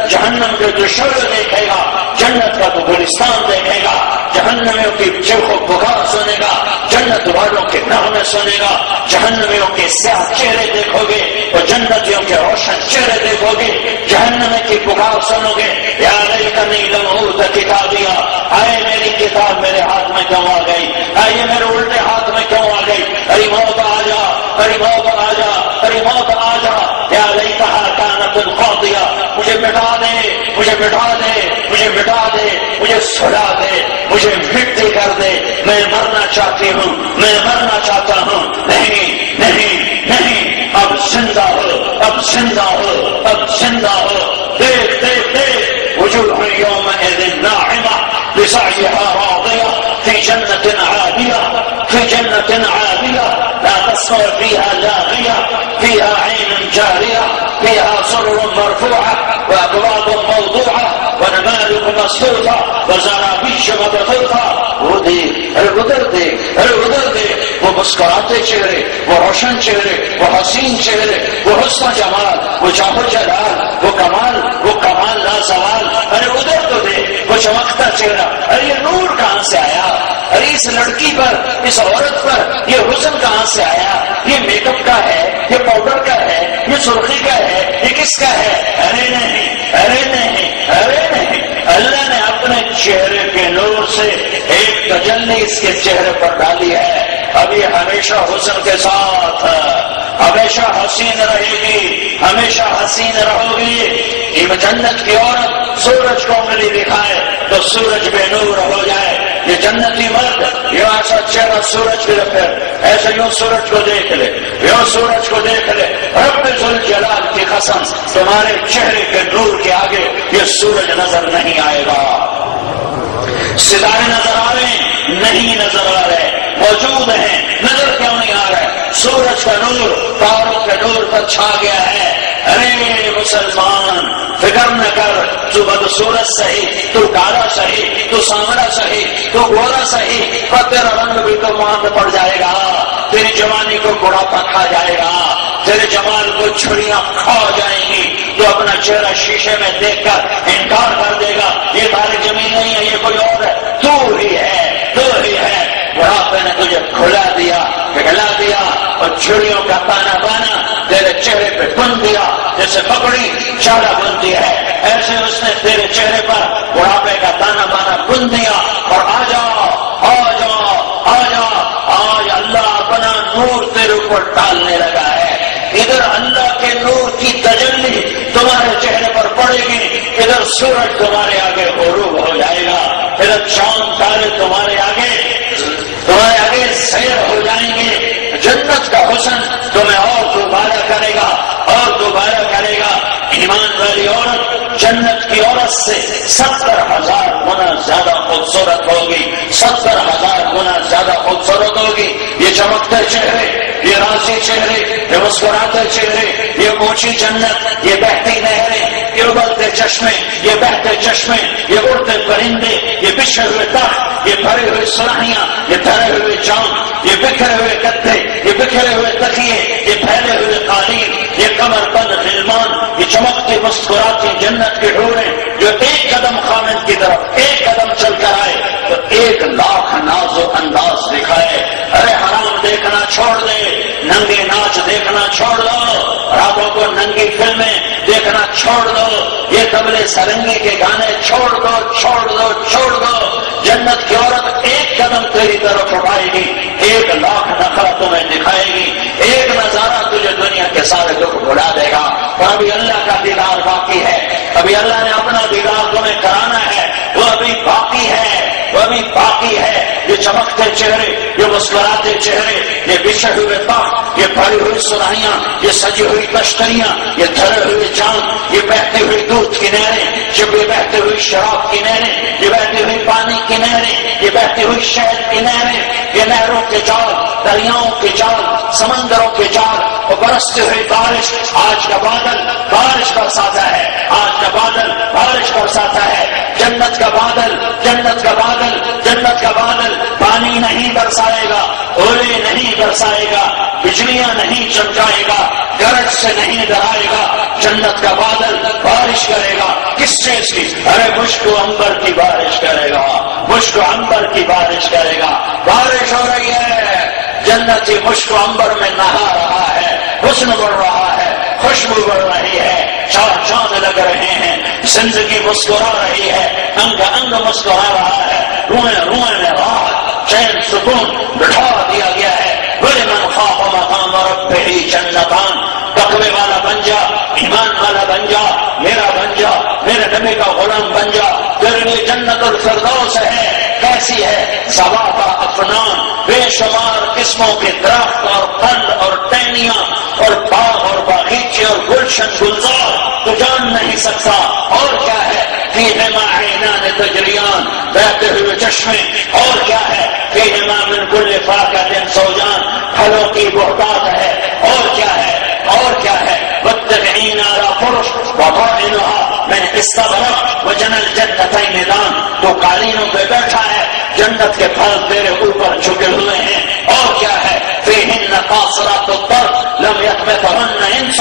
جہنم کے تو شعلے دیکھے گا، جنت کا تو گلستان دیکھے گا، جہنمیوں کی چیخ و پکار سنے گا، جنت والوں کے نغمے سنے گا. جہنمیوں کے سیاہ چہرے دیکھو گے اور جنتیوں کے روشن چہرے دیکھو گے. جہنم کی پکار سنو گے یا لیتنی لم اوت کتابیا، آئے میری کتاب میرے ہاتھ میں کیوں آ گئی، آئے میرے الٹے ہاتھ میں کیوں آ گئی. ارے موت آ جا، ارے موت آ جا، ارے موت آ جا. یا لیتہا کانت القاضیہ، مجھے مٹا دے، مجھے مٹا دے، مجھے مٹا دے، مجھے سلا دے، مجھے مٹی کر دے، میں مرنا چاہتی ہوں، میں مرنا چاہتا ہوں۔ نہیں نہیں نہیں، اب زندہ ہو، اب زندہ ہو، اب زندہ ہو۔ دیکھ دیکھ دیکھ، وجوہ یومئذ ناعمہ لسعیہا راضیہ فی جنت عالیہ، فی جنت عالیہ لا تسمع فیہا لاغیہ فیہا عین جاریہ فیہا سرر مرفوعہ وأكواب موضوعہ ونمارق مصفوفہ وزرابیش مبثوثہ۔ وہ دیکھ، ارے ادھر دیکھ، ارے ادھر دیکھ، وہ مسکراتے چہرے، وہ روشن چہرے، وہ حسین چہرے، وہ حسن و جمال، وہ جاہ و جلال، وہ کمال لازوال۔ ارے ادھر تو دیکھ، وہ چمکتا چہرہ، ارے یہ نور کہاں سے آیا؟ ارے اس لڑکی پر، اس عورت پر یہ حسن کہاں سے آیا؟ یہ میک اپ کا ہے، یہ پاؤڈر کا ہے، یہ سرخی کا ہے، یہ کس کا ہے؟ ارے نہیں، ارے نہیں، ارے نہیں، اللہ نے اپنے چہرے کے نور سے ایک تجلی اس کے چہرے پر ڈالی ہے۔ اب یہ ہمیشہ حسن کے ساتھ، ہمیشہ حسین رہے گی، ہمیشہ حسین رہو گی۔ یہ جنت کی عورت سورج کو انگلی دکھائے تو سورج بے نور ہو جائے۔ یہ جنتی مرد یہ ایسا چہرہ سورج کی طرف، ایسے یوں سورج کو دیکھ لے، یوں سورج کو دیکھ لے، رب ذوالجلال کی قسم تمہارے چہرے کے نور کے آگے یہ سورج نظر نہیں آئے گا۔ ستارے نظر آ رہے ہیں؟ نہیں نظر آ رہے، موجود ہیں، نظر کیوں نہیں آ رہے؟ سورج کا نور تاروں کے نور پر چھا گیا ہے۔ ارے مسلمان فکر نہ کر، تو بدصورت سہی، تو کالا سہی، تو سامرا سہی، تو گورا سہی، پر تیرا رنگ بھی تو مانگ پڑ جائے گا، تیری جوانی کو بڑھاپا کھا جائے گا، تیرے جمال کو چھڑیاں کھا جائیں گی، تو اپنا چہرہ شیشے میں دیکھ کر انکار کر دے گا، یہ تاری زمین نہیں ہے، یہ کوئی اور ہے، تو ہی ہے، تو ہی ہے۔ بڑھاپے نے تجھے کھلا دیا، پگھلا دیا، اور چھڑیوں کا تانا بانا تیرے چہرے پہ بن دیا، جیسے پکڑی چالا بنتی ہے، ایسے اس نے تیرے چہرے پر بڑھاپے کا تانا بانا بن دیا۔ اور آ جا آ جا آ جا، آج اللہ اپنا نور تیرے اوپر ڈالنے لگا ہے۔ ادھر اللہ کے نور کی تجلی تمہارے چہرے پر پڑے گی، ادھر سورج تمہارے آگے غروب ہو جائے گا، ادھر چاند تارے تمہارے آگے سیر ہو جائیں گے۔ جنت کا حسن تمہیں اور دوبارہ کرے گا، اور دوبارہ کرے گا۔ ایمان والی عورت جنت کی عورت سے 70,000 گنا زیادہ خوبصورت ہوگی، 70,000 گنا زیادہ خوبصورت ہوگی۔ یہ چمکتے چہرے، یہ راضی چہرے، یہ مسکراتے چہرے، یہ اونچی جنت، یہ بہتی نہریں، یہ ابلتے چشمے، یہ بہتے چشمے، یہ اڑتے پرندے، یہ بچھے ہوئے تخت، یہ بھرے ہوئے سراہیاں، یہ دھرے ہوئے چاند، یہ بکھرے ہوئے گدے، یہ بکھرے ہوئے تکیے، یہ پھیلے ہوئے قالین، یہ کمر بند غلمان، یہ چمکتی مسکراتی جنت کی ڈوریں، جو ایک قدم خامد کی طرف ایک قدم چل کر آئے تو 1,00,000 ناز و انداز دکھائے۔ ارے حرام دیکھنا چھوڑ دے، ننگے ناچ دیکھنا چھوڑ دو، راتوں کو ننگی فلمیں دیکھنا چھوڑ دو، یہ طبلے سرنگی کے گانے چھوڑ دو، چھوڑ دو، چھوڑ دو۔ جنت کی عورت ایک قدم تیری طرف اٹھائے گی، 1,00,000 نخرہ تمہیں دکھائے گی، ایک نظارہ تجھے دنیا کے سارے دکھ بھلا دے گا۔ اور ابھی اللہ کا دیدار باقی ہے، ابھی اللہ نے اپنا دیدار تمہیں کرانا ہے، وہ ابھی باقی ہے، وہ ابھی باقی ہے۔ یہ چمکتے چہرے، یہ مسکراتے چہرے، یہ بچھے ہوئے تخت، یہ بھری ہوئی سراہیاں، یہ سجی ہوئی تشتریاں، یہ دھرے ہوئے چاند، یہ بہتی ہوئی دودھ کی نہریں، یہ بہتی ہوئی شراب کی نہریں، یہ بہتی ہوئی پانی کی نہریں، یہ بہتی ہوئی شہد کی نہریں، یہ نہروں کے جال، دریاؤں کے جال، سمندروں کے جال، اور برستے ہوئے بارش۔ آج کا بادل بارش برساتا ہے، آج کا بادل بارش برساتا ہے۔ جنت کا بادل، جنت کا بادل، جنت کا بادل پانی نہیں برسائے گا، اولے نہیں برسائے گا، بجلیاں نہیں چمکائے گا، گرج سے نہیں ڈرائے گا۔ جنت کا بادل بارش کرے گا، کس چیز کی؟ ارے مشک و عنبر کی بارش کرے گا، مشک و عنبر کی بارش کرے گا۔ بارش ہو رہی ہے، جنتی مشک و عنبر میں نہا رہا ہے، حسن بڑھ رہا ہے، خوشبو بڑھ رہی ہے، چار چاند لگ رہے ہیں، زندگی مسکرا رہی ہے، انگ انگ مسکرا رہا ہے، روئیں روئیں میں راحت، چین، سکون بٹھا دیا گیا ہے۔ وَلِمَنْ خَافَ مَقَامَ رَبِّهِ جَنَّتَانِ، تقوی والا بن جا، ایمان والا بن جا، میرا بن جا، کا غلام بن جا، تیرے لیے جنت الفردوس ہے۔ کیسی ہے؟ سوا کا افنان، بے شمار قسموں کے درخت اور پھل اور ٹہنیاں اور باغ اور باغیچے اور گلشن گلزار تو جان نہیں سکتا۔ اور کیا ہے؟ فیہما عینان تجریان، بہتے ہوئے چشمے۔ اور کیا ہے؟ فیہما من کل فاکہۃ زوجان، پھلوں کی بہتات ہے۔ اور کیا ہے؟ اور کیا ہے؟ متکئین علی فرش وطائنها من استبرق وجنى الجنتین دان، تو قالینوں پہ بیٹھا ہے، جنت کے پھل تیرے اوپر جھکے ہوئے ہیں۔ اور کیا ہے؟ فیہن قاصرات الطرف لم یطمثہن انس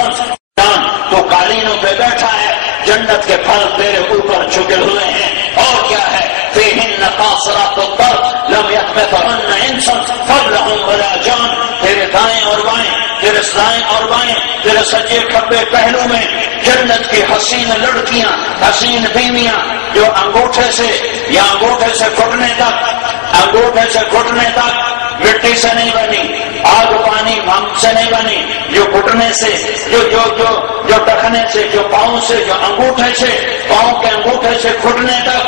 دان، تو قالینوں پہ بیٹھا ہے، جنت کے پھل تیرے اوپر جھکے ہوئے ہیں۔ اور کیا ہے؟ فیہن قاصرات الطرف لم یطمثہن انس قبلہم ولا جان، تیرے دائیں اور بائیں، تیرے دائیں اور بائیں، تیرے سجے کھبے پہلو میں جنت کی حسین لڑکیاں، حسین بیویاں، جو انگوٹھے سے یا انگوٹھے سے گھٹنے تک مٹی سے نہیں بنی، آگ پانی ہم سے نہیں بنی، جو گھٹنے سے، جو ٹخنے سے، جو پاؤں سے، جو انگوٹھے سے، پاؤں کے انگوٹھے سے گھٹنے تک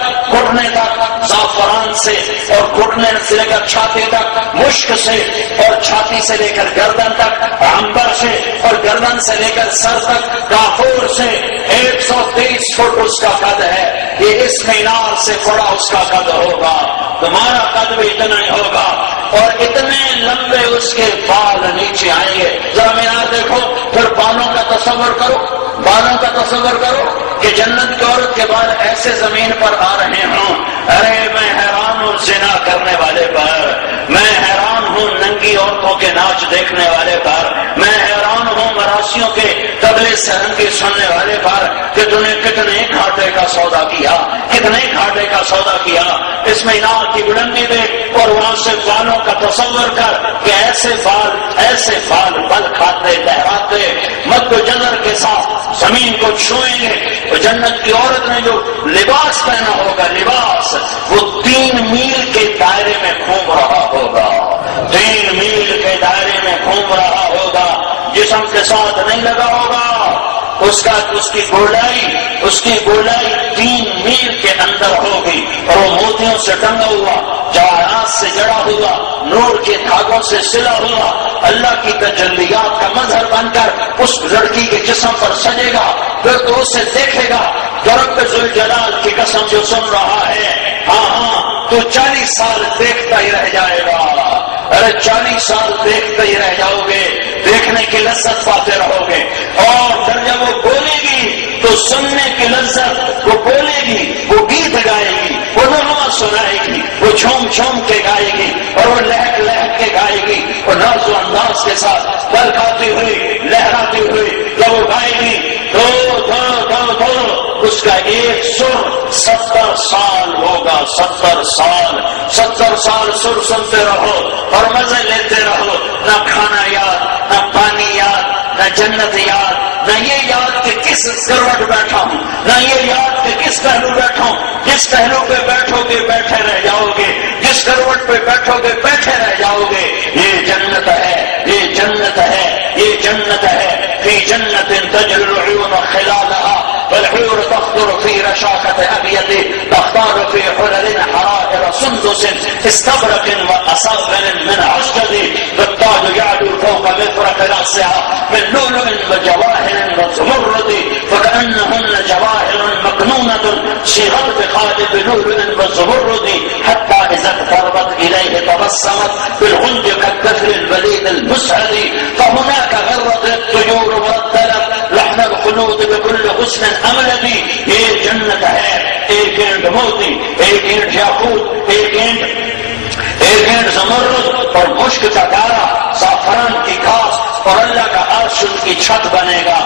زعفران سے، اور گھٹنے سے لے کر چھاتی تک مشک سے، اور چھاتی سے لے کر گردن تک عنبر سے، اور گردن سے لے کر سر تک کافور سے 123 فٹ اس کا قد ہے۔ یہ اس مینار سے بڑا اس کا قد ہوگا، تمہارا قد بھی اتنا ہی ہوگا، اور اتنے لمبے اس کے بال نیچے آئیں گے۔ ذرا مینار دیکھو، پھر بالوں کا تصور کرو کہ جنت کی عورت کے بال ایسے زمین پر آ رہے ہوں۔ ارے میں حیران ہوں زنا کرنے والے پر، میں حیران ہوں ننگی عورتوں کے ناچ دیکھنے والے پر، میں حیران ہوں مراسیوں کے طبلے سرنگی سننے والے پر کہ تم نے کتنے گھاٹے کا سودا کیا۔ اس مینار کی بلندی دیکھ اور وہاں سے بالوں کا تصور کر کہ ایسے بال بل کھاتے لہراتے مد و جزر کے ساتھ زمین کو چھوئیں گے۔ اور جنت کی عورت نے جو لباس پہنا ہوگا، لباس وہ 3 میل کے دائرے میں گھوم رہا ہوگا، 3 میل کے دائرے میں گھوم رہا ہوگا، جسم کے ساتھ نہیں لگا ہوگا۔ اس کی گولائی 3 میل کے اندر ہوگی، اور وہ موتیوں سے ٹنگا ہوا، جواہرات سے جڑا ہوا، نور کے دھاگوں سے سلا ہوا، اللہ کی تجلیات کا مظہر بن کر اس لڑکی کے جسم پر سجے گا۔ پھر تو اسے دیکھے گا، رب ذوالجلال کی قسم جو سن رہا ہے، ہاں تو 40 سال دیکھتا ہی رہ جائے گا۔ ارے 40 سال دیکھتے ہی رہ جاؤ گے، دیکھنے کی لذت پاتے رہو گے، اور پھر جب وہ بولے گی تو سننے کی لذت، وہ بولے گی، وہ گیت گائے گی، وہ نغمہ سنائے گی، وہ جھوم جھوم کے گائے گی، اور وہ لہک لہک کے گائے گی، اور ناز و انداز کے ساتھ للکاتی ہوئی، لہراتی ہوئی جب وہ گائے گی تو اس کا ایک سر 70 سال ہوگا، 70 سال سر سنتے رہو اور مزے لیتے رہو، نہ کھانا یاد، نہ پانی یاد، نہ جنت یاد، نہ یہ یاد کہ کس کروٹ بیٹھا ہوں، نہ یہ یاد کہ کس پہلو بیٹھا ہوں۔ جس پہلو پہ بیٹھو گے بیٹھے رہ جاؤ گے، جس کروٹ پہ بیٹھو گے بیٹھے رہ جاؤ گے۔ یہ جنت ہے، یہ جنت ہے، یہ جنت ہے۔ فی جنت تجری العیون خلالها والحور تخضر في رشاقة أبيض تختار في حلل حرائر سندس استبرق وأصابر من عسجد والتاج يعلو فوق مفرق رأسها من لؤلؤ وجواهر وزمرد فكأنهن جواهر مكنونة صيغت بقالب لؤلؤ وزمرد حتى إذا اقتربت إليه تبسمت بالغنج كالطفل البليد المسعد فهناك غرت الطيور وردلت لحن الخلود بكل حسن املدی۔ یہ جنت ہے، ایک اینٹ موتی، ایک اینٹ یاقوت، ایک اینٹ زمرد اور مشک کا دارا، زعفران کی گھاس، اور اللہ کا عرش ان کی چھت بنے گا۔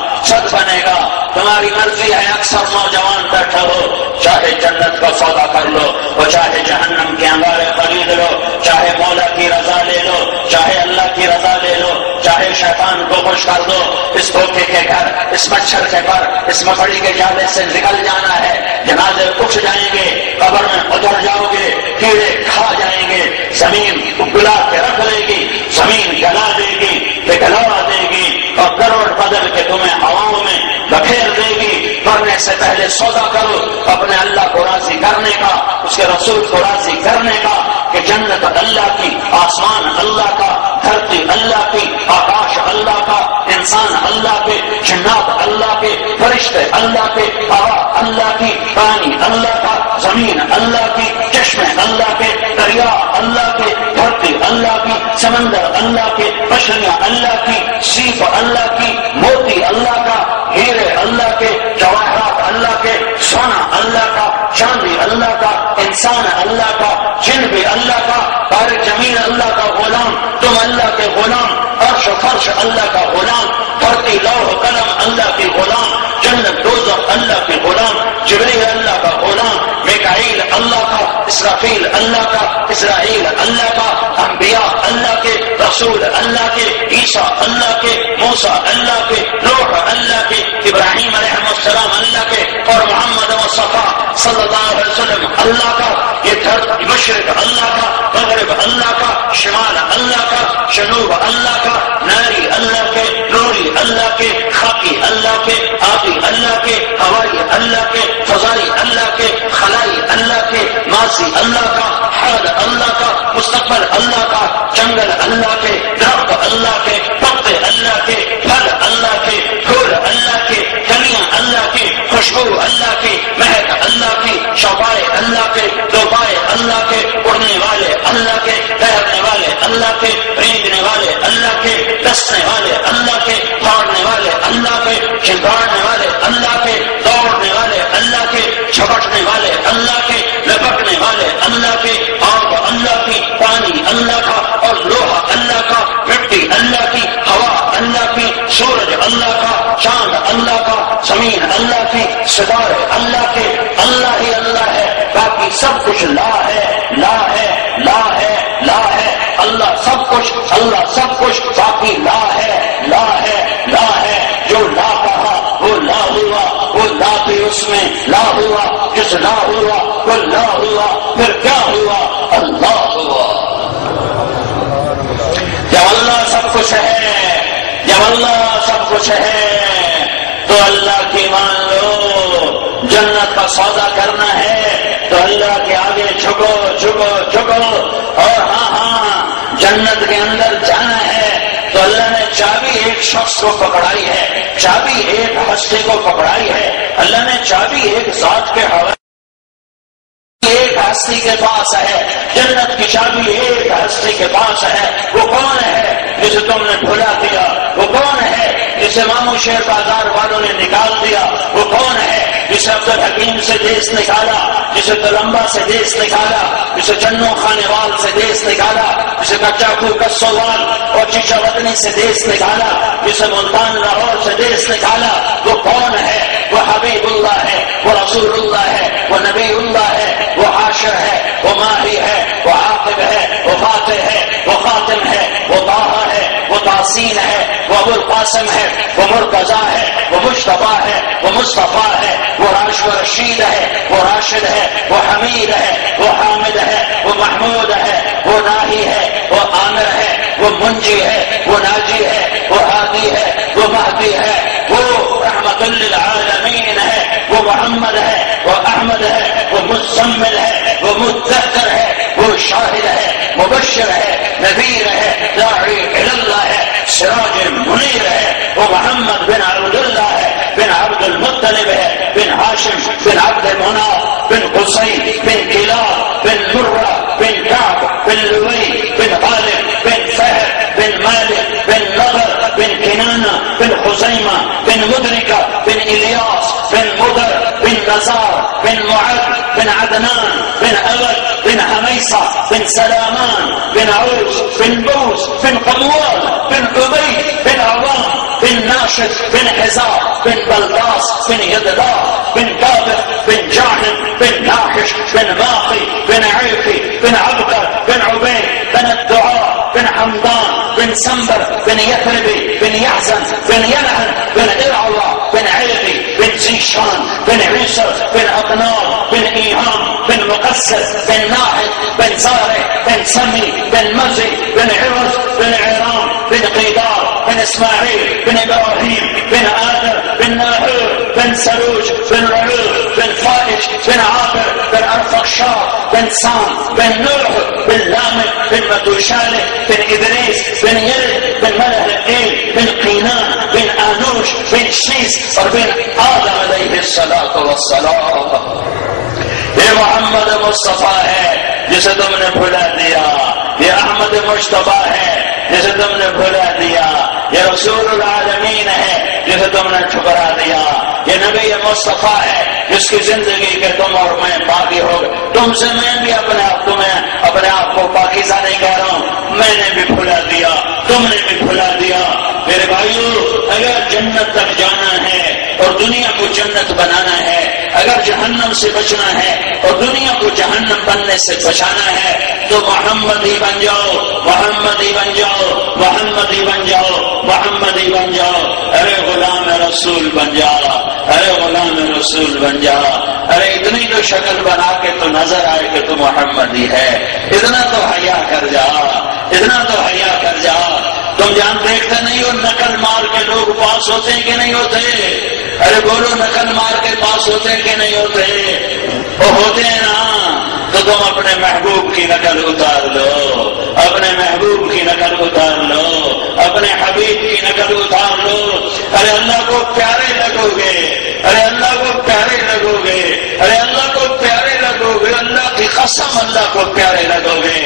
تمہاری مرضی ہے، اکثر نوجوان بیٹھے ہو، چاہے جنت کا سودا کر لو، اور چاہے جہنم کے انگارے خرید لو، چاہے مولا کی رضا لے لو، چاہے اللہ کی رضا لے لو، چاہے شیطان کو خوش کر دو۔ اس دھوکے کے گھر، اس مچھر کے گھر، اس مکڑی کے جالے سے نکل جانا ہے۔ جنازے اٹھ جائیں گے، قبر میں اتر جاؤ گے، کیڑے کھا جائیں گے، زمین گلا کے رکھ لے گی، زمین گلا دے گی، پگھلا دے گی، اور کروڑ بدل کے تمہیں ہواؤں میں بکھیر دے گی، مرنے سے پہلے سودا کرو اپنے اللہ کو راضی کرنے کا، اس کے رسول کو راضی کرنے کا، کہ جنت اللہ کی، آسمان اللہ کا، دھرتی اللہ کی، آکاش اللہ کا، انسان اللہ کے، جنات اللہ کے، فرشتے اللہ کے، ہوا اللہ کی، پانی اللہ کا، زمین اللہ کی، چشمے اللہ کے، دریا اللہ کے، دھرتی اللہ کی، سمندر اللہ کے، مچھلیاں اللہ کی، سیپ اللہ کی، موتی اللہ کا، ہیرے اللہ کے، جواہرات اللہ کے، سونا اللہ کا، چاندی اللہ کا، انسان اللہ کا، جن بھی اللہ کا، بارک زمین اللہ کا غلام، تم اللہ کے غلام، عرش و فرش اللہ کا غلام، دھرتی لوح قلم اللہ کے غلام، جنت دوزخ اللہ کے غلام، جبریل اللہ کا غلام، میکائیل اللہ کا، اسرافیل اللہ کا، اسرائیل اللہ کا، انبیاء اللہ کے، رسول اللہ کے، عیسیٰ اللہ کے، موسیٰ اللہ کے، نوح اللہ کے، ابراہیم علیہ السلام اللہ کے، اور محمد مصطفیٰ صلی اللہ علیہ وسلم اللہ کا، یہ دھرتی مشرق اللہ کا، مغرب اللہ کا، شمال اللہ کا، جنوب اللہ کا، ناری اللہ کے، نوری اللہ کے، خاکی اللہ کے، آبی اللہ کے، ہوائی اللہ کے، فضائی اللہ کے، خلائی اللہ کے، ماضی اللہ کا، حال اللہ کا، مستقبل اللہ کا، جنگل اللہ کے، درخت اللہ کے، پتے اللہ کے، پھل اللہ کے، پھول اللہ کے، کلیاں اللہ کی، خوشبو اللہ کی، مہک اللہ کی، شوبائے اللہ کے، دوبائے اللہ کے، اڑنے والے اللہ کے، تیرنے والے اللہ کے، رینگنے والے اللہ کے، دسنے والے اللہ کے، پھاڑنے والے اللہ کے، چنگاڑنے والے اللہ کے، دوڑنے والے اللہ کے، چھپٹنے والے اللہ کے، لپکنے والے اللہ کے، آگ اللہ کی، پانی اللہ کا، اور لوہا اللہ کا، مٹی اللہ کی، ہوا اللہ کی، سورج اللہ کا، چاند اللہ کا، زمین اللہ کی، ستارے اللہ کے، اللہ ہی اللہ ہے، باقی سب کچھ لا ہے، لا ہے، لا ہے، لا ہے، اللہ سب کچھ، اللہ سب کچھ، باقی لا ہے، لا ہے، لا ہے، جو لا کہا وہ لا ہوا، وہ لا بھی اس میں لا ہوا، جس لا ہوا وہ لا ہوا، پھر کیا ہوا؟ اللہ ہوا۔ جب اللہ سب کچھ ہے، جب اللہ سب کچھ ہے تو اللہ کی مان لو، جنت کا سودا کرنا ہے تو اللہ کے آگے جھکو جھکو جھکو، اور ہاں جنت کے اندر جانا ہے تو اللہ نے چابی ایک شخص کو پکڑائی ہے، چابی ایک ہستی کو پکڑائی ہے، اللہ نے چابی ایک ذات کے حوالے، ایک ہستی کے پاس ہے، جنت کی چابی ایک ہستی کے پاس ہے۔ وہ کون ہے جسے تم نے بھلا دیا؟ وہ کون ہے جسے مامو شیر بازار والوں نے نکال دیا؟ وہ کون ہے جسے عبد الحکیم سے دیس نکالا، جسے تلمبا سے دیس نکالا، جسے چنو خانے وال سے دیس نکالا، جسے کچاکو کسوال اور چیچا وطنی سے دیس نکالا، جسے ملتان لاہور سے دیس نکالا؟ وہ کون ہے؟ وہ حبیب اللہ ہے، وہ رسول اللہ ہے، وہ نبی اللہ ہے، وہ حاشر ہے، وہ ماہی ہے، وہ عاقب ہے، وہ فاتح ہے، وہ خاتم ہے، وہ طٰہٰ ہے، وہ تاسین ہے، وہ ابو القاسم ہے، وہ مرتضیٰ ہے، وہ مجتبیٰ ہے، وہ مصطفیٰ ہے، وہ رشید ہے، وہ راشد ہے، وہ حمید ہے، وہ حامد ہے، وہ محمود ہے، وہ ناہی ہے، وہ عامر ہے، وہ منجی ہے، وہ ناجی ہے، وہ ہادی ہے، وہ مہدی ہے، وہ رحمت للعالمین ہے، وہ محمد ہے، وہ احمد ہے، وہ مزمل ہے، وہ مدثر ہے، وہ شاہد ہے، مبشر ہے، نذیر ہے، داعی اللہ ہے، سراج منیر ہے، وہ محمد بن عبد اللہ ہے، بن عبد المطلب ہے، بن ہاشم، بن عبد مناف، بن قصی، بن کلاب، بن مرہ، بن کعب، بن لوی، بن غالب، بن فہر، بن مالک، بن نضر، بن کنانہ، بن خزیمہ، بن مدرکہ، بن الیاس، بن مدر، بن نزار، بن معد، بن عدنان، بن اغد، بن حمیصہ، بن سلامان، بن عوس، بن بوس، بن قموال، بن عبید، بن عوام، بن ناشد، بن حزار، بن بلقاس، بن يدلا، بن كابر، بن جاحم، بن ناحش، بن باقي، بن عيفي، بن عبقر، بن عبيد، بن الدعاء، بن حمدان، بن سنبر، بن يثربي، بن يحزن، بن ينعل، بن إرعوى، بن عيبي، بن زيشان، بن عيسر، بن أقنار، بن إيهام، بن مقسس، بن ناحد، بن زارع، بن سمي، بن مزي، بن عرز، بن عرام، بن قيدار، بن إسماعيل، بن إبراهيم، بن آدم، بن ناهور، بن بن سروج بن رعوف بن فائش بن عابر بن ارفخشاد بن سام بن نوح بن لامح بن متوشالح بن ادریس بن یلد بن ملهلئیل بن قینان بن آنوش بن شیس اور بن آدم علیہ السلام. یہ محمد مصطفیٰ ہے جسے تم نے بھلا دیا. یہ احمد مشتبہ ہے جسے تم نے بھلا دیا. یہ رسول العالمین ہے جسے تم نے ٹھکرا دیا. یہ نبی مصطفیٰ ہے جس کی زندگی کے تم اور میں باقی ہو گئے. تم سے میں بھی اپنے آپ کو پاکیزہ نہیں کہہ رہا ہوں، میں نے بھی بھلا دیا، تم نے بھی بھلا دیا. میرے بھائیو، اگر جنت تک جانا ہے اور دنیا کو جنت بنانا ہے، اگر جہنم سے بچنا ہے اور دنیا کو جہنم بننے سے بچانا ہے، تو محمدی بن جاؤ، محمدی بن جاؤ، محمدی بن جاؤ، محمدی بن جاؤ. ارے غلام رسول بن جا، ارے غلام رسول بن جا. ارے اتنی تو شکل بنا کے تو نظر آئے کہ تو محمدی ہے. اتنا تو حیا کر جا، اتنا تو حیا کر جا. تم جان دیکھتے نہیں ہو نقل مار کے لوگ پاس ہوتے ہیں کہ نہیں ہوتے؟ ارے بولو، نقل مار کے پاس ہوتے ہیں کہ نہیں ہوتے؟ وہ ہوتے ہیں نا. تو تم اپنے محبوب کی نقل اتار لو، اپنے محبوب کی نقل اتار لو، اپنے حبیب کی نقل اتار لو. ارے اللہ کو پیارے لگو گے، ارے اللہ کو پیارے لگو گے، ارے اللہ کو پیارے لگو گے. اللہ کی قسم اللہ کو پیارے لگو گے.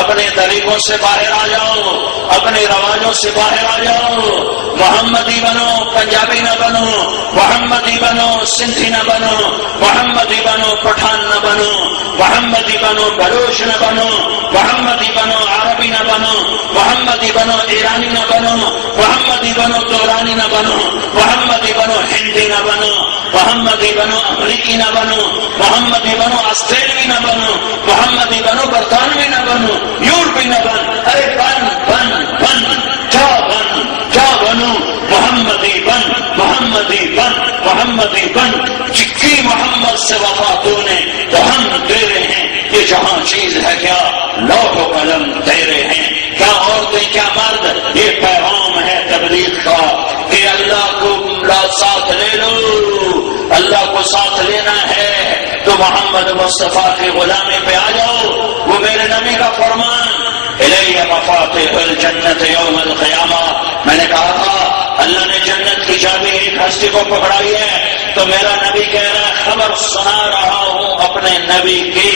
اپنے طریقوں سے باہر آ جاؤ، اپنے رواجوں سے باہر آ جاؤ. محمدی بنو، پنجابی نہ بنو. محمدی بنو، سندھی نہ بنو. محمدی بنو، پٹھان نہ بنو. محمدی بنو، بلوچ نہ بنو. محمدی بنو، عربی نہ بنو. محمدی بنو، ایرانی نہ بنو. محمدی بنو، تورانی نہ بنو. محمدی بنو، ہندی نہ بنو. محمدی بنو، امریکی نہ بنو. محمدی بنو، آسٹریلوی نہ بنو. محمدی بنو، برطانوی نہ بنو، یورپی نہ بن. ارے بن بن بن، کیا بن، کیا بنو؟ محمدی بن، محمدی بن، محمدی بن. چکی محمد سے وفا تو نے تو ہم تیرے ہیں. یہ جہاں چیز ہے کیا لوح و قلم تیرے ہیں. کیا عورتیں کیا مرد، یہ پیغام ہے تبلیغ کا کہ اللہ کو ساتھ لے لو. اللہ کو ساتھ لینا ہے تو محمد مصطفیٰ کی غلامی پہ آ جاؤ. وہ میرے نبی کا فرمان، الیہ مفاتیح الجنت یوم القیامہ. میں نے کہا تھا اللہ نے جنت کی چابی ایک ہستی کو پکڑائی ہے، تو میرا نبی کہہ رہا ہے خبر سنا رہا ہوں اپنے نبی کی.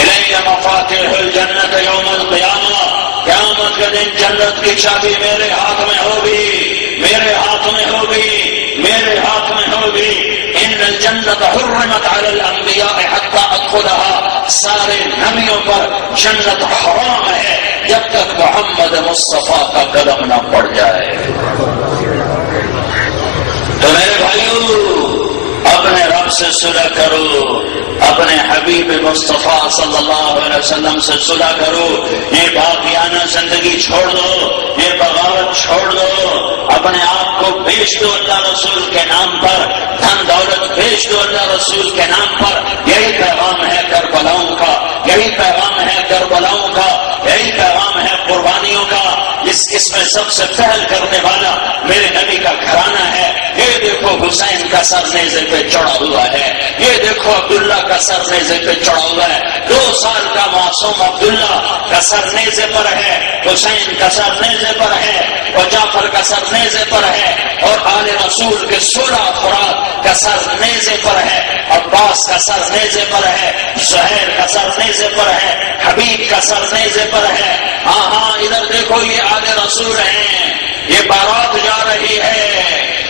الیہ مفاتیح الجنت یوم القیامہ، قیامت کے دن جنت کی چابی میرے ہاتھ میں ہوگی، میرے ہاتھ میں ہوگی، میرے ہاتھ میں ہوگی. ان الجنت حرمت علی الانبیاء حتی ادخلها. سارے نبیوں پر جنت حرام ہے جب تک محمد مصطفیٰ کا قدم نہ پڑ جائے. تو میرے بھائیو، اپنے رب سے صلح کرو، اپنے حبیب مصطفیٰ صلی اللہ علیہ وسلم سے صلح کرو. یہ باقیانہ زندگی چھوڑ دو، یہ بغاوت چھوڑ دو. اپنے آپ کو بیچ دو اللہ رسول کے نام پر، دھن دولت بیچ دو اللہ رسول کے نام پر. یہی پیغام ہے کربلاؤں کا، یہی پیغام ہے کربلاؤں کا، یہی پیغام ہے قربانیوں کا. اس میں سب سے پہل کرنے والا میرے نبی کا گھرانہ ہے. یہ دیکھو حسین کا سر نیزے پہ چڑھا ہوا ہے، یہ دیکھو عبداللہ کا سر نیزے پہ چڑھا ہوا ہے. 2 سال کا معصوم عبداللہ کا سر نیزے پر ہے، حسین کا سر نیزے پر ہے، اور جعفر کا سر نیزے پر ہے، اور آل رسول کے 16 افراد کا سر نیزے پر ہے. عباس کا سر نیزے پر ہے، زہیر کا سر نیزے پر ہے، حبیب کا سر نیزے پر ہے. ہاں ہاں، ادھر دیکھو یہ آل رسول ہیں. یہ بارات جا رہی ہے،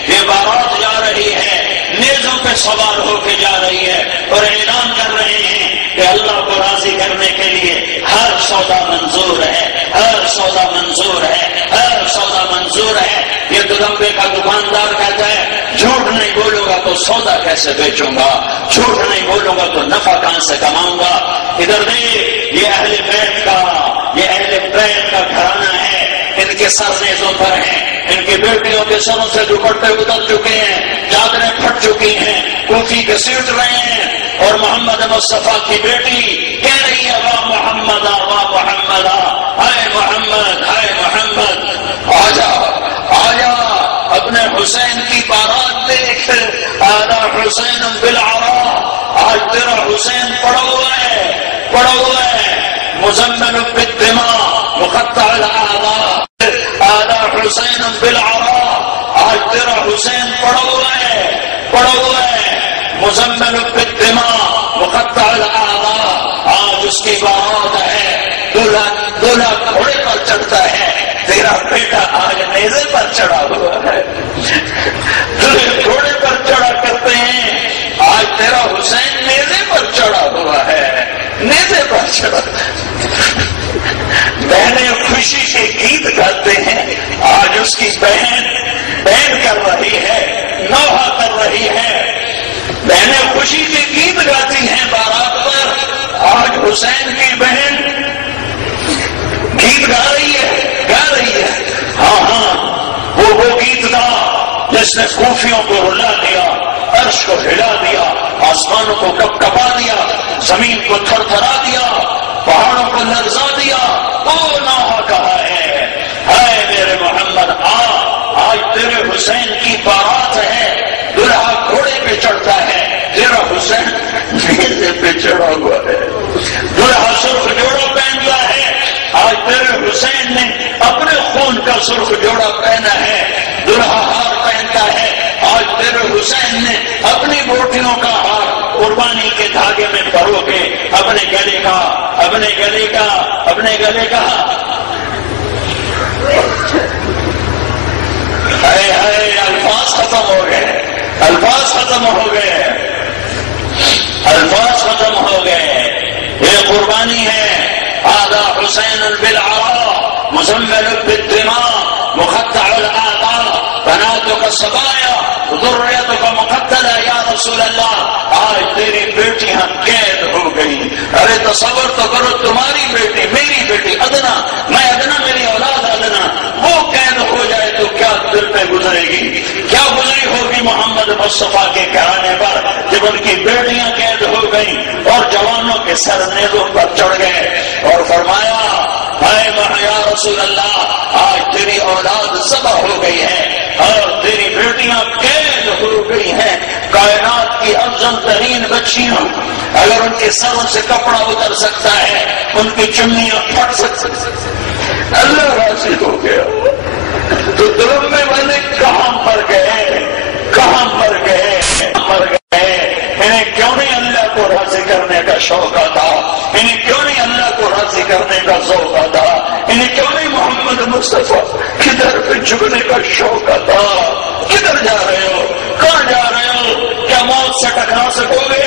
یہ بارات جا رہی ہے، نیزوں پہ سوار ہو کے جا رہی ہے، اور اعلان کر رہے ہیں کہ اللہ کو راضی کرنے کے لیے ہر سودا منظور ہے، ہر سودا منظور ہے، ہر سودا منظور ہے. یہ دلمبے کا دکاندار کہتا ہے جھوٹ نہیں بولوں گا تو سودا کیسے بیچوں گا، جھوٹ نہیں بولوں گا تو نفع کہاں سے کماؤں گا. ادھر دیکھ، یہ اہل بیت کا، یہ اہل بیت کا گھرانہ ہے. ان کے سر نیزوں پر ہیں، ان کی بیٹیوں کے سروں سے دوپٹے اتر چکے ہیں، چادریں پھٹ چکی ہیں، کوفی کے سیٹ رہے ہیں. اور محمد مصطفیٰ کی بیٹی کہہ رہی ہے واہ محمد، واہ محمد، ہائے محمد، ہائے محمد. آجا آجا، اپنے حسین کی بارات دیکھ، آدھا حسین بالعراء، آج تیرا حسین پڑا ہوا ہے مزمل بالدماء مقطع الاعضاء، آدھا حسین بالعراء، آج تیرا حسین پڑا ہوا ہے مزمل بالدماء مقطع الاعضاء، آج اس کی بارات ہے، دولہا گھوڑے پر چڑھتا ہے، تیرا بیٹا آج نیزے پر چڑھا ہوا ہے، تجھے گھوڑے پر چڑھا کرتے ہیں، آج تیرا حسین نیزے پر چڑھا ہوا ہے، نیزے پر چڑھا۔ بہنیں خوشی کے گیت گاتے ہیں، آج اس کی بہن کر رہی ہے، نوحہ کر رہی ہے، بہنیں خوشی کے گیت گاتی ہیں بارات پر، آج حسین کی بہن گیت گا رہی ہے۔ ہاں وہ گیت گا جس نے کوفیوں کو رلا دیا، عرش کو ہلا دیا، آسمانوں کو کپکپا دیا، زمین کو تھر تھرا دیا، پہاڑوں کو لرزا دیا، وہ نوحہ کہا ہے، اے میرے محمد آج تیرے حسین کی بارات ہے، دلہا گھوڑے پہ چڑھتا ہے، تیرا حسین نیزے پہ چڑھا ہوا ہے، دلہا سرخ جوڑا پہنتا ہے، آج تیرے حسین نے اپنے خون کا سرخ جوڑا پہنا ہے، دلہا ہار پہنتا ہے، آج تیرے حسین نے اپنی بوٹیوں کا ہار قربانی کے دھاگے میں پرو کے اپنے گلے کا الفاظ ختم ہو گئے، یہ قربانی ہے، آدھا حسین بالعراء مزمل بالدماء مقطع الاعضاء بناتك الصبايا ذريتك مقتلة یا رسول اللہ، آج تیری بیٹیاں قید ہو گئی، ارے تصور تو کرو، تمہاری بیٹی، میری بیٹی ادنا، میں ادنا، میری اولاد ادنا، وہ قید ہو جائے تو کیا دل میں گزرے گی، کیا گزری ہوگی محمد مصطفیٰ کے گھرانے پر جب ان کی بیٹیاں قید ہو گئی اور جوانوں کے سر نیزوں پر چڑھ گئے، اور فرمایا اے یا رسول اللہ، آج تیری اولاد ذبح ہو گئی ہے اور تیری بیٹیاں قید ہو گئی ہیں، کائنات کی افضل ترین بچیاں، اگر ان کے سروں سے کپڑا اتر سکتا ہے، ان کی چمنیاں پھٹ سکتی، اللہ راضی ہو گیا، تو دلوں میں والے کہاں مر گئے، انہیں کیوں نہیں اللہ کو راضی کرنے کا شوق آتا، انہیں کیوں نہیں اللہ کو راضی کرنے کا ذوق آتا، انہیں کیوں نہیں محمد مصطفیٰ کی در پہ جھکنے کا شوق آتا؟ کدھر جا رہے ہو، کہاں جا رہے ہو؟ کیا موت سے ٹکرا سکو گے؟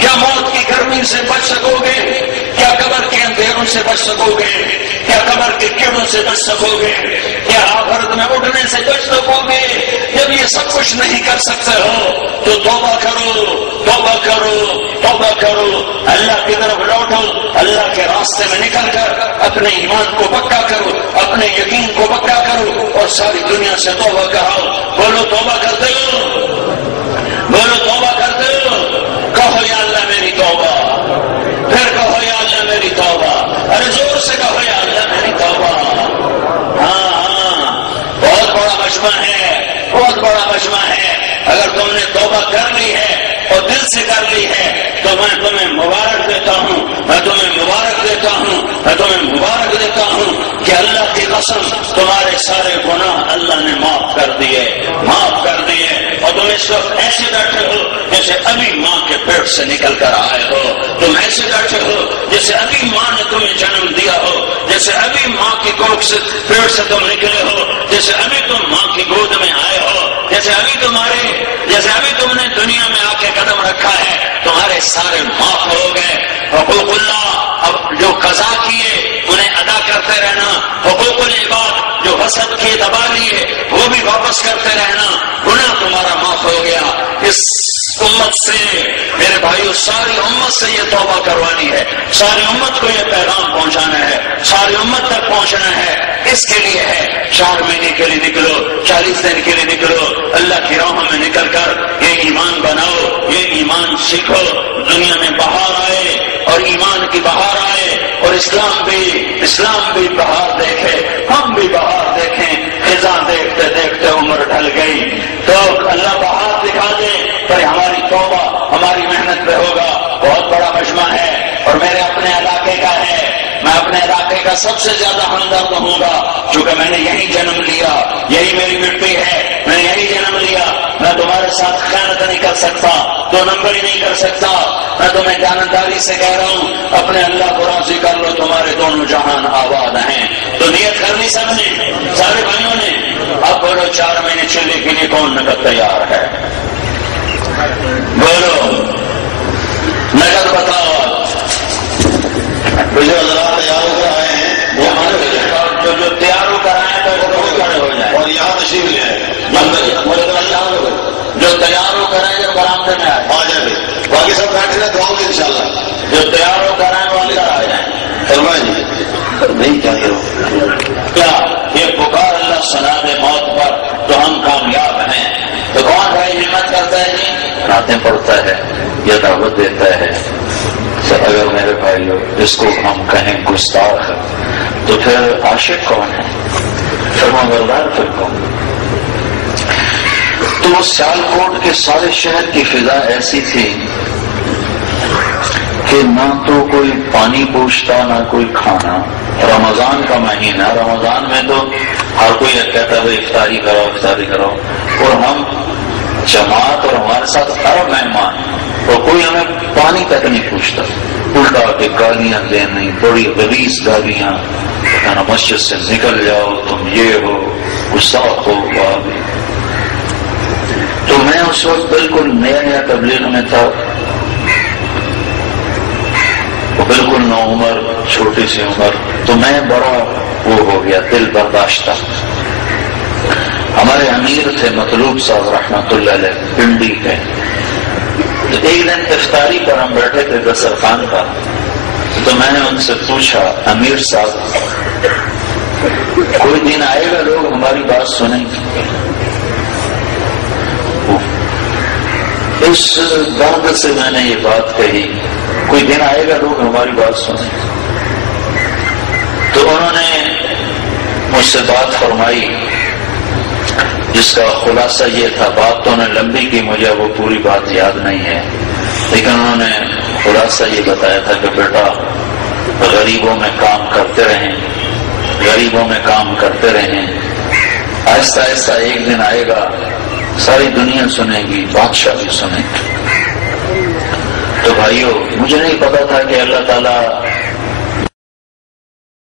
کیا موت کی گرمی سے بچ سکو گے؟ کیا قبر کے اندھیروں سے بچ سکو گے؟ کیا قبر کے کیڑوں سے بچ سکو گے؟ کیا آخرت میں اٹھنے سے بچ سکو گے؟ جب یہ سب کچھ نہیں کر سکتے ہو تو توبہ کرو، اللہ کی طرف لوٹو، اللہ کے راستے میں نکل کر اپنے ایمان کو پکا کرو، اپنے یقین کو پکا کرو، اور ساری دنیا سے توبہ کراؤ۔ بولو توبہ کرتے ہو، کہو یا اللہ میری توبہ، پھر کہو یا اللہ میری توبہ، ارے زور سے کہو یا اللہ میری توبہ۔ ہاں بہت بڑا مجمع ہے، اگر تم نے توبہ کر لی ہے اور دل سے کر لی ہے تو میں تمہیں مبارک دیتا ہوں کہ اللہ کی قسم تمہارے سارے گناہ اللہ نے معاف کر دیے، اور تم اس وقت ایسے بیٹھے ہو جیسے ابھی ماں کے پیٹ سے نکل کر آئے ہو، تم ایسے بیٹھے ہو جیسے ابھی ماں نے تمہیں جنم دیا ہو، جیسے ابھی ماں کی کوکھ سے پیٹ سے تم نکلے ہو، جیسے ابھی تم ماں کی گود میں آئے ہو، جیسے ابھی تم نے دنیا میں آ کے قدم رکھا ہے، تمہارے سارے معاف ہو گئے۔ حقوق اللہ اب جو قضا کیے انہیں ادا کرتے رہنا، حقوق العباد جو وسعت کیے دبا لیے وہ بھی واپس کرتے رہنا، گناہ تمہارا معاف ہو گیا۔ اس امت سے میرے بھائیو، ساری امت سے یہ توبہ کروانی ہے، ساری امت کو یہ پیغام پہنچانا ہے، ساری امت تک پہنچنا ہے۔ اس کے لیے ہے 4 مہینے کے لیے نکلو، 40 دن کے لیے نکلو، اللہ کی راہوں میں نکل کر یہ ایمان بناؤ، یہ ایمان سیکھو، دنیا میں بہار آئے اور ایمان کی بہار آئے اور اسلام بھی بہار دیکھے، ہم بھی بہار دیکھیں۔ خزاں دیکھتے دیکھتے عمر ڈھل گئی تو اللہ بہار دکھا دے، پر ہماری توبہ ہماری محنت پہ ہوگا. بہت بڑا مجمع ہے اور میرے اپنے علاقے کا ہے. میں اپنے علاقے کا سب سے زیادہ ہمدرد ہوں گا چونکہ میں نے یہی جنم لیا, یہی میری مٹی ہے, میں نے یہی جنم لیا. میں تمہارے ساتھ خیانت نہیں کر سکتا, دو نمبری نہیں کر سکتا. میں تمہیں جانبداری سے کہہ رہا ہوں اپنے اللہ کو راضی کر لو, تمہارے دونوں جہان آباد ہیں. تو نیت کرنی سب نے, سارے بھائیوں نے. اب بولو 4 مہینے چلنے کے لیے کون نقد تیار ہے؟ بولو نقد بتاؤ. جو حضرات تیار ہو کر آئے ہیں وہ ہمارے جو تیار ہو کر آئے تو وہ کھڑے ہو جائیں اور یہاں تشریف لے آئے. جو تیار ہو کر آئے جو برآمدے میں آئے آ جائیں. باقی سب بیٹھے رہے دعاؤں گے ان شاء اللہ. جو تیار ہو کر آئے وہ اندر آ جائیں. فرمائیں جی نہیں چاہیے کیا یہ پکار اللہ سنا دے موت پر تو ہم کامیاب ہیں. تو کون بھائی ہمت کرتا ہے جی؟ راتیں پڑھتا ہے یا دعوت دیتا ہے. اگر میرے بھائیو اس کو ہم کہیں گستاخ تو پھر عاشق کون ہے؟ فرمانبردار پھر کون؟ تو سیالکوٹ کے سارے شہر کی فضا ایسی تھی کہ نہ تو کوئی پانی پوچھتا نہ کوئی کھانا. رمضان کا مہینہ, رمضان میں تو ہر کوئی کہتا ہے افطاری کرو افطاری کرو, اور ہم جماعت اور ہمارے ساتھ ارب مہمان اور کوئی ہمیں پانی تک نہیں پوچھتا. الٹا کے گالیاں دینی, بڑی غلیظ گالیاں, کہنا مسجد سے نکل جاؤ تم یہ ہو, گستاخ ہو. تو میں اس وقت بالکل نیا تبلیغ میں تھا, بالکل نو عمر, چھوٹی سی عمر. تو میں بڑا وہ ہو گیا, دل برداشتہ. ہمارے امیر تھے مطلوب صاحب رحمت اللہ علیہ, پنڈی کے. تو ایک دن افطاری پر ہم بیٹھے تھے دسترخوان پر, تو میں نے ان سے پوچھا امیر صاحب کوئی دن آئے گا لوگ ہماری بات سنیں گے؟ اس درد سے میں نے یہ بات کہی, کوئی دن آئے گا لوگ ہماری بات سنیں. تو انہوں نے مجھ سے بات فرمائی جس کا خلاصہ یہ تھا. بات تو انہیں لمبی کی, مجھے وہ پوری بات یاد نہیں ہے, لیکن انہوں نے خلاصہ یہ بتایا تھا کہ بیٹا غریبوں میں کام کرتے رہیں, غریبوں میں کام کرتے رہیں, آہستہ آہستہ ایک دن آئے گا ساری دنیا سنے گی, بادشاہ بھی سنے گی. تو بھائیو مجھے نہیں پتا تھا کہ اللہ تعالیٰ